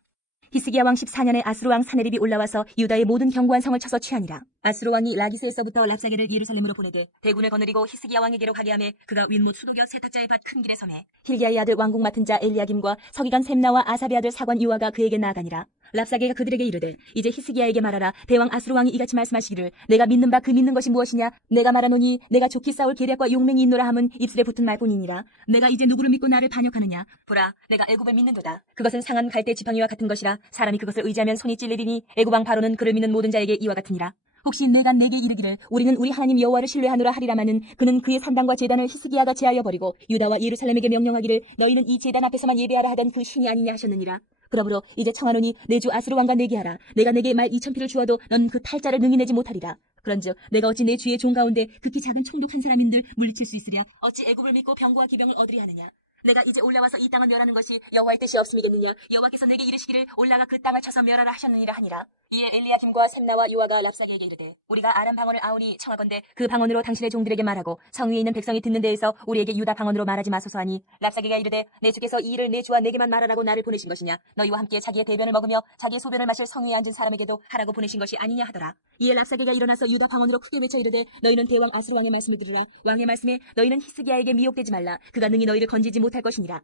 히스기야 왕 14년에 아수르 왕 사네립이 올라와서 유다의 모든 견고한 성을 쳐서 취하니라. 아수르 왕이 라기스에서부터 랍사게를 예루살렘으로 보내되 대군을 거느리고 히스기야 왕에게로 가게 하매 그가 윗못 수도겨 세탁자의 밭 큰 길에 섬에 힐기야의 아들 왕궁 맡은 자 엘리야김과 서기관 셈나와 아삽의 아들 사관 유아가 그에게 나아가니라. 랍사게가 그들에게 이르되 이제 히스기야에게 말하라. 대왕 아수르 왕이 이같이 말씀하시기를 내가 믿는 바 그 믿는 것이 무엇이냐. 내가 말하노니 내가 좋게 싸울 계략과 용맹이 있노라 함은 입술에 붙은 말뿐이니라. 내가 이제 누구를 믿고 나를 반역하느냐. 보라 내가 애굽을 믿는도다. 그것은 상한 갈대 지팡이와 같은 것이라. 사람이 그것을 의지하면 손이 찔리리니 애굽 왕 바로는 그를 믿는 모든 자에게 이와 같으니라. 혹시 내가 내게 이르기를 우리는 우리 하나님 여호와를 신뢰하노라 하리라마는 그는 그의 산당과 제단을 히스기야가 제하여 버리고 유다와 예루살렘에게 명령하기를 너희는 이 제단 앞에서만 예배하라 하던 그 신이 아니냐 하셨느니라. 그러므로 이제 청하노니 내 주 아수르 왕과 내게 하라. 내가 내게 말 2000피를 주어도 넌 그 팔자를 능히 내지 못하리라. 그런즉 내가 어찌 내 주의 종 가운데 극히 작은 총독한 사람인들 물리칠 수 있으랴. 어찌 애굽을 믿고 병거와 기병을 얻으리 하느냐. 내가 이제 올라와서 이 땅을 멸하는 것이 여호와의 뜻이 없음이겠느냐. 여호와께서 내게 이르시기를 올라가 그 땅을 쳐서 멸하라 하셨느니라 하니라. 이에 엘리야김과 셈나와 요아가 랍사게에게 이르되 우리가 아람 방언을 아오니 청하건대 그 방언으로 당신의 종들에게 말하고 성 위에 있는 백성이 듣는 데에서 우리에게 유다 방언으로 말하지 마소서 하니 랍사게가 이르되 내 주께서 이 일을 내 주와 내게만 말하라고 나를 보내신 것이냐. 너희와 함께 자기의 대변을 먹으며 자기의 소변을 마실 성 위에 앉은 사람에게도 하라고 보내신 것이 아니냐 하더라. 이에 랍사게가 일어나서 유다 방언으로 크게 외쳐 이르되 너희는 대왕 아수르 왕의 말씀을 들으라. 왕의 말씀에 너희는 히스기야에게 미혹되지 말라. 그가 능히 너희를 건지지 못할 것이니라.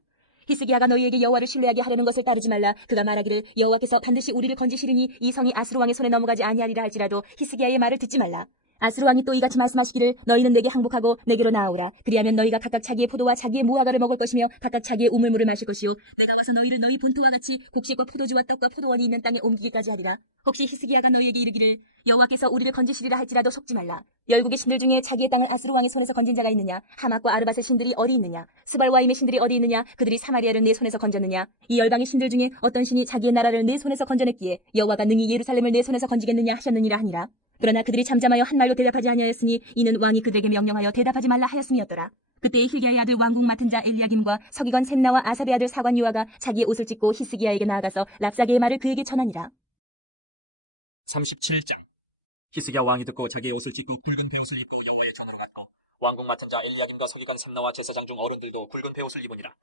히스기야가 너희에게 여호와를 신뢰하게 하려는 것을 따르지 말라. 그가 말하기를 여호와께서 반드시 우리를 건지시리니 이 성이 아수르 왕의 손에 넘어가지 아니하리라 할지라도 히스기야의 말을 듣지 말라. 아수르 왕이 또 이같이 말씀하시기를 너희는 내게 항복하고 내게로 나아오라. 그리하면 너희가 각각 자기의 포도와 자기의 무화과를 먹을 것이며 각각 자기의 우물물을 마실 것이요 내가 와서 너희를 너희 본토와 같이 곡식과 포도주와 떡과 포도원이 있는 땅에 옮기기까지 하리라. 혹시 히스기야가 너희에게 이르기를 여호와께서 우리를 건지시리라 할지라도 속지 말라. 열국의 신들 중에 자기의 땅을 아수르 왕의 손에서 건진 자가 있느냐. 하맛과 아르밧의 신들이 어디 있느냐. 스발와임의 신들이 어디 있느냐. 그들이 사마리아를 내 손에서 건졌느냐. 이 열방의 신들 중에 어떤 신이 자기의 나라를 내 손에서 건져냈기에 여호와가 능히 예루살렘을 내 손에서 건지겠느냐 하셨느니라 하니라. 그러나 그들이 잠잠하여 한 말로 대답하지 아니하였으니 이는 왕이 그들에게 명령하여 대답하지 말라 하였음이었더라. 그때 힐기야의 아들 왕궁 맡은 자 엘리야김과 서기관 셈나와 아삽의 아들 사관 요아가 자기의 옷을 찢고 히스기야에게 나아가서 랍사게의 말을 그에게 전하니라. 37장. 히스기야 왕이 듣고 자기의 옷을 찢고 굵은 베옷을 입고 여호와의 전으로 갔고 왕궁 맡은 자 엘리야김과 서기관 셈나와 제사장 중 어른들도 굵은 베옷을 입으니라.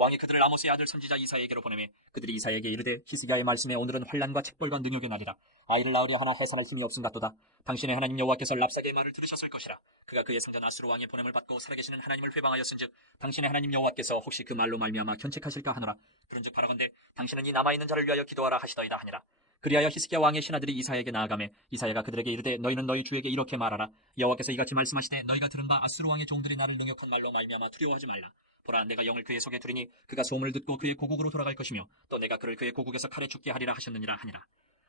왕이 그들을 아모스의 아들 선지자 이사야에게로 보내매 그들이 이사야에게 이르되 히스기야의 말씀에 오늘은 환난과 책벌과 능욕의 날이라. 아이를 낳으려 하나 해산할 힘이 없음 같도다. 당신의 하나님 여호와께서 랍사게의 말을 들으셨을 것이라. 그가 그의 성전 아수르 왕의 보냄을 받고 살아계시는 하나님을 회방하였은즉 당신의 하나님 여호와께서 혹시 그 말로 말미암아 견책하실까 하노라. 그런즉 바라건대 당신은 이 남아있는 자를 위하여 기도하라 하시더이다 하니라. 그리하여 히스기야 왕의 신하들이 이사야에게 나아가매 이사야가 그들에게 이르되 너희는 너희 주에게 이렇게 말하라. 여호와께서 이같이 말씀하시되 너희가 들은 바 아수르 왕의 종들이 나를 능욕한 말로 말미암아 두려워하지 말라. 보라 내가 영을 그의 속에 두리니 그가 소문을 듣고 그의 고국으로 돌아갈 것이며 또 내가 그를 그의 고국에서 칼에 죽게 하리라 하셨느니라 하니라.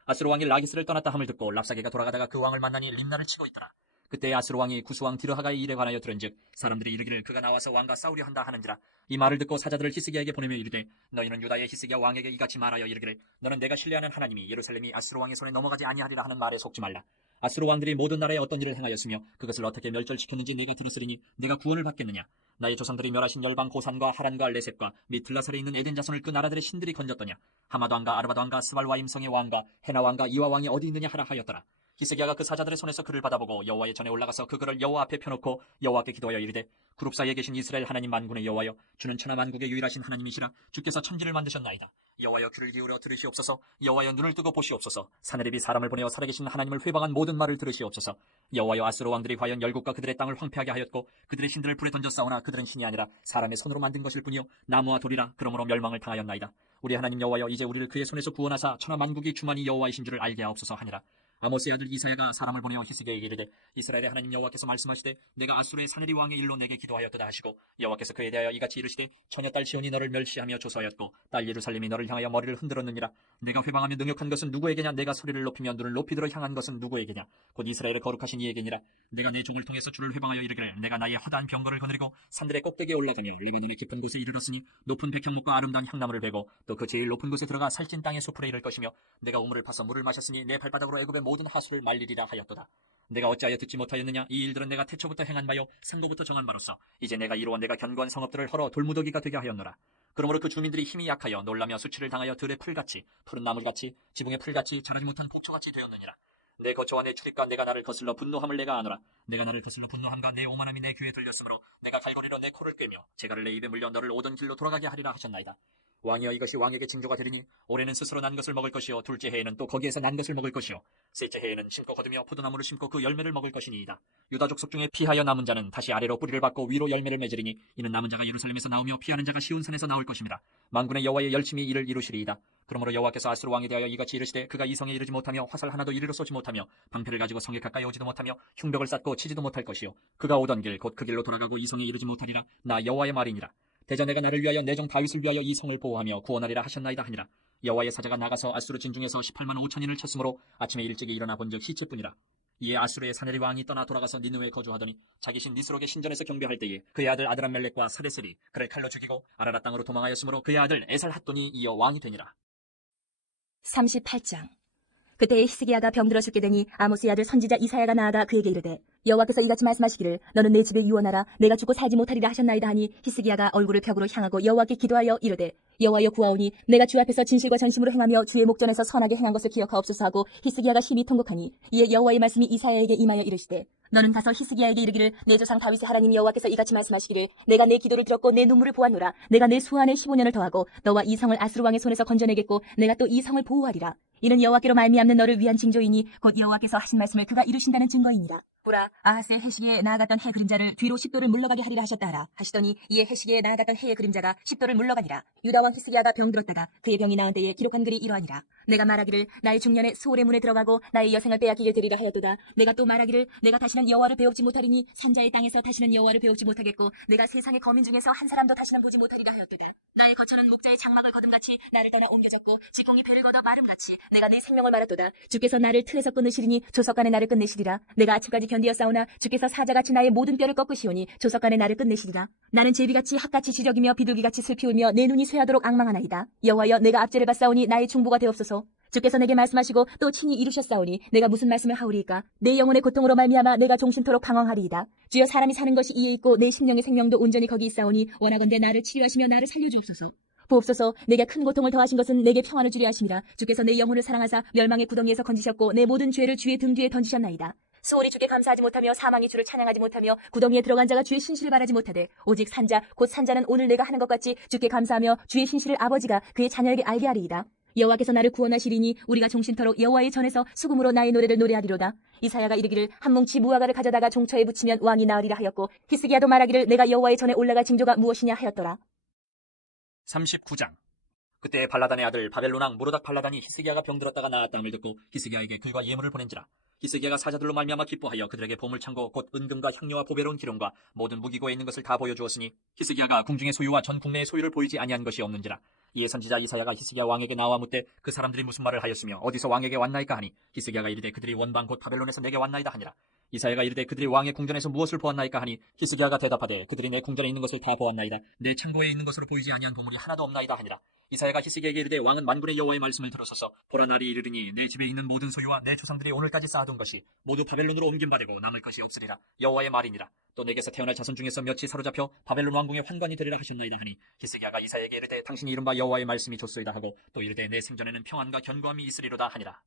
아수르 왕이 라기스를 떠났다 함을 듣고 랍사게가 돌아가다가 그 왕을 만나니 림나를 치고 있더라. 그때 아수르 왕이 구스왕 디르하가의 일에 관하여 들은즉 사람들이 이르기를 그가 나와서 왕과 싸우려 한다 하는지라. 이 말을 듣고 사자들을 히스기야에게 보내며 이르되 너희는 유다의 히스기야 왕에게 이같이 말하여 이르기를 너는 내가 신뢰하는 하나님이 예루살렘이 아수르 왕의 손에 넘어가지 아니하리라 하는 말에 속지 말라. 아수르 왕들이 모든 나라에 어떤 일을 행하였으며 그것을 어떻게 멸절시켰는지 네가 들었으리니 내가 구원을 받겠느냐. 나의 조상들이 멸하신 열방 고산과 하란과 레셋과 및 들라살에 있는 에덴 자손을 그 나라들의 신들이 건졌더냐. 하마도 왕과 아르바도 왕과 스발와임 성의 왕과 헤나 왕과 이와 왕이 어디 있느냐 하라 하였더라. 히스기야가 그 사자들의 손에서 그를 받아보고 여호와의 전에 올라가서 그 글을 여호와 앞에 펴놓고 여호와께 기도하여 이르되 그룹 사이에 계신 이스라엘 하나님 만군의 여호와여 주는 천하 만국의 유일하신 하나님이시라. 주께서 천지를 만드셨나이다. 여호와여 귀를 기울여 들으시옵소서. 여호와여 눈을 뜨고 보시옵소서. 사내립이 사람을 보내어 살아계신 하나님을 회방한 모든 말을 들으시옵소서. 여호와여 아수르 왕들이 과연 열국과 그들의 땅을 황폐하게 하였고 그들의 신들을 불에 던져 싸우나 그들은 신이 아니라 사람의 손으로 만든 것일 뿐이요 나무와 돌이라. 그러므로 멸망을 당하였나이다. 우리 하나님 여호와여 이제 우리를 그의 손에서 구원하사 천하 만국이 주만이 여호와이신 줄을 알게 하옵소서 하니라. 아모스의 아들 이사야가 사람을 보내어 히스기야에게 이르되 이스라엘의 하나님 여호와께서 말씀하시되 내가 아수르의 사내리 왕의 일로 내게 기도하였도다 하시고 여호와께서 그에 대하여 이같이 이르시되 처녀딸 시온이 너를 멸시하며 조소하였고 딸 예루살렘이 너를 향하여 머리를 흔들었느니라. 내가 회방하며 능욕한 것은 누구에게냐? 내가 소리를 높이며 눈을 높이 들어 향한 것은 누구에게냐? 곧 이스라엘의 거룩하신 이에게니라. 내가 내 종을 통해서 주를 회방하여 이르기를 내가 나의 허다한 병거를 거느리고 산들의 꼭대기에 올라가며 레바논의 깊은 곳에 이르렀으니 높은 백향목과 아름다운 향나무를 베고 또 그 제일 높은 곳에 들어가 살찐 땅의 숲으로 이를 것이며 내가 우물을 파서 물을 마셨으니 내 발바닥으로 애굽의 모든 하수를 말리리라 하였도다. 내가 어찌하여 듣지 못하였느냐? 이 일들은 내가 태초부터 행한 바요 상고부터 정한 바로서 이제 내가 이루어 내가 견고한 성읍들을 헐어 돌무더기가 되게 하였노라. 그러므로 그 주민들이 힘이 약하여 놀라며 수치를 당하여 들의 풀같이 푸른 나물같이 지붕의 풀같이 자라지 못한 복초같이 되었느니라. 내 거처와 내 출입과 내가 나를 거슬러 분노함을 내가 아노라. 내가 나를 거슬러 분노함과 내 오만함이 내 귀에 들렸으므로 내가 갈고리로 내 코를 꿰며 재갈을 내 입에 물려 너를 오던 길로 돌아가게 하리라 하셨나이다. 왕이여 이것이 왕에게 징조가 되리니 올해는 스스로 난 것을 먹을 것이요 둘째 해에는 또 거기에서 난 것을 먹을 것이요 셋째 해에는 심고 거두며 포도나무를 심고 그 열매를 먹을 것이니이다. 유다 족속 중에 피하여 남은 자는 다시 아래로 뿌리를 받고 위로 열매를 맺으리니 이는 남은 자가 예루살렘에서 나오며 피하는 자가 시온산에서 나올 것입니다. 만군의 여호와의 열심히 이를 이루시리이다. 그러므로 여호와께서 아수르 왕에 대하여 이같이 이르시되 그가 이 성에 이르지 못하며 화살 하나도 이리로 쏘지 못하며 방패를 가지고 성에 가까이 오지도 못하며 흉벽을 쌓고 치지도 못할 것이요 그가 오던 길 곧 그 길로 돌아가고 이 성에 이르지 못하리라. 나 여호와의 말이니라. 대저 내가 나를 위하여 내 종 다윗을 위하여 이 성을 보호하며 구원하리라 하셨나이다 하니라. 여호와의 사자가 나가서 아수르 진중에서 18만 5천인을 쳤으므로 아침에 일찍이 일어나 본즉 시체뿐이라. 이에 아수르의 사네리 왕이 떠나 돌아가서 니느웨에 거주하더니 자기 신 니스록의 신전에서 경배할 때에 그의 아들 아드람멜렉과 사데셀이 그를 칼로 죽이고 아라라 땅으로 도망하였으므로 그의 아들 에살핫돈이 이어 왕이 되니라. 38장. 그때 히스기야가 병들어 죽게 되니 아모스의 아들 선지자 이사야가 나아가 그에게 이르되 여호와께서 이같이 말씀하시기를 너는 내 집에 유언하라. 내가 죽고 살지 못하리라 하셨나이다 하니 히스기야가 얼굴을 벽으로 향하고 여호와께 기도하여 이르되 여호와여 구하오니 내가 주 앞에서 진실과 전심으로 행하며 주의 목전에서 선하게 행한 것을 기억하옵소서 하고 히스기야가 심히 통곡하니 이에 여호와의 말씀이 이사야에게 임하여 이르시되 너는 가서 히스기야에게 이르기를 내 조상 다윗의 하나님 여호와께서 이같이 말씀하시기를 내가 내 기도를 들었고 내 눈물을 보았노라. 내가 내 수완에 15년을 더하고 너와 이 성을 아수르 왕의 손에서 건져내겠고 내가 또 이 성을 보호하리라. 이는 여호와께로 말미암는 너를 위한 징조이니 곧 여호와께서 하신 말씀을 그가 이루신다는 증거이니라. 보라 아하스의 해시기에 나아갔던 해 그림자를 뒤로 10도를 물러가게 하리라 하셨다 하라 하시더니 이에 해시기에 나아갔던 해의 그림자가 10도를 물러가니라. 유다 왕 히스기야가 병들었다가 그의 병이 나은 때에 기록한 글이 이러하니라. 내가 말하기를 나의 중년에 수올의 문에 들어가고 나의 여생을 빼앗기게 되리라 하였도다. 내가 또 말하기를 내가 다시는 여호와를 배웁지 못하리니 산자의 땅에서 다시는 여호와를 배웁지 못하겠고 내가 세상의 거민 중에서 한 사람도 다시는 보지 못하리라 하였도다. 나의 거처는 목자의 장막을 거둠같이 나를 떠나 옮겨졌고 지공이 배를 걷어 마름같이 내가 내 생명을 말았도다. 주께서 나를 틀에서 끊으시리니 조석간에 나를 끝내시리라. 내가 아침까지 견디어 싸우나 주께서 사자같이 나의 모든 뼈를 꺾으시오니 조석간에 나를 끝내시리라. 나는 제비같이 핫같이 지저귀며 비둘기같이 슬피 울며 내 눈이 쇠하도록 앙망하나이다. 여호와여 내가 압제를 받사오니 나의 중보가 되옵소서. 주께서 내게 말씀하시고 또 친히 이루셨사오니 내가 무슨 말씀을 하오리이까. 내 영혼의 고통으로 말미암아 내가 종신토록 방황하리이다. 주여 사람이 사는 것이 이에 있고 내 심령의 생명도 온전히 거기 있사오니 원하건대 나를 치료하시며 나를 살려주옵소서. 보옵소서 내게 큰 고통을 더하신 것은 내게 평안을 주려 하심이라. 주께서 내 영혼을 사랑하사 멸망의 구덩이에서 건지셨고 내 모든 죄를 주의 등 뒤에 던지셨나이다. 수월이 주께 감사하지 못하며 사망이 주를 찬양하지 못하며 구덩이에 들어간 자가 주의 신실을 바라지 못하되 오직 산자 곧 산자는 오늘 내가 하는 것 같이 주께 감사하며 주의 신실을 아버지가 그의 자녀에게 알게 하리이다. 여호와께서 나를 구원하시리니 우리가 종신토록 여호와의 전에서 수금으로 나의 노래를 노래하리로다. 이사야가 이르기를 한 뭉치 무화과를 가져다가 종처에 붙이면 왕이 나으리라 하였고 히스기야도 말하기를 내가 여호와의 전에 올라갈 징조가 무엇이냐 하였더라. 39장. 그때 발라단의 아들 바벨론 왕 무로닥 발라단이 히스기야가 병들었다가 나았다함을 듣고 히스기야에게 글과 예물을 보낸지라. 히스기야가 사자들로 말미암아 기뻐하여 그들에게 보물창고 곧 은금과 향료와 보배로운 기름과 모든 무기고에 있는 것을 다 보여주었으니 히스기야가 궁중의 소유와 전 국내의 소유를 보이지 아니한 것이 없는지라. 이에 선지자 이사야가 히스기야 왕에게 나와 묻되 그 사람들이 무슨 말을 하였으며 어디서 왕에게 왔나이까 하니 히스기야가 이르되 그들이 원방 곧 바벨론에서 내게 왔나이다 하니라. 이사야가 이르되 그들이 왕의 궁전에서 무엇을 보았나이까 하니 히스기야가 대답하되 그들이 내 궁전에 있는 것을 다 보았나이다. 내 창고에 있는 것으로 보이지 아니한 보물이 하나도 없나이다 하니라. 이사야가 히스기야에게 이르되 왕은 만군의 여호와의 말씀을 들으소서. 보라 날이 이르리니 내 집에 있는 모든 소유와 내 조상들이 오늘까지 쌓아둔 것이 모두 바벨론으로 옮김받고 남을 것이 없으리라. 여호와의 말이니라. 또 내게서 태어날 자손 중에서 몇이 사로잡혀 바벨론 왕궁의 환관이 되리라 하셨나이다 하니 히스기야가 이사야에게 이르되 당신이 이른바 여호와의 말씀이 좋소이다 하고 또 이르되 내 생전에는 평안과 견고함이 있으리로다 하니라.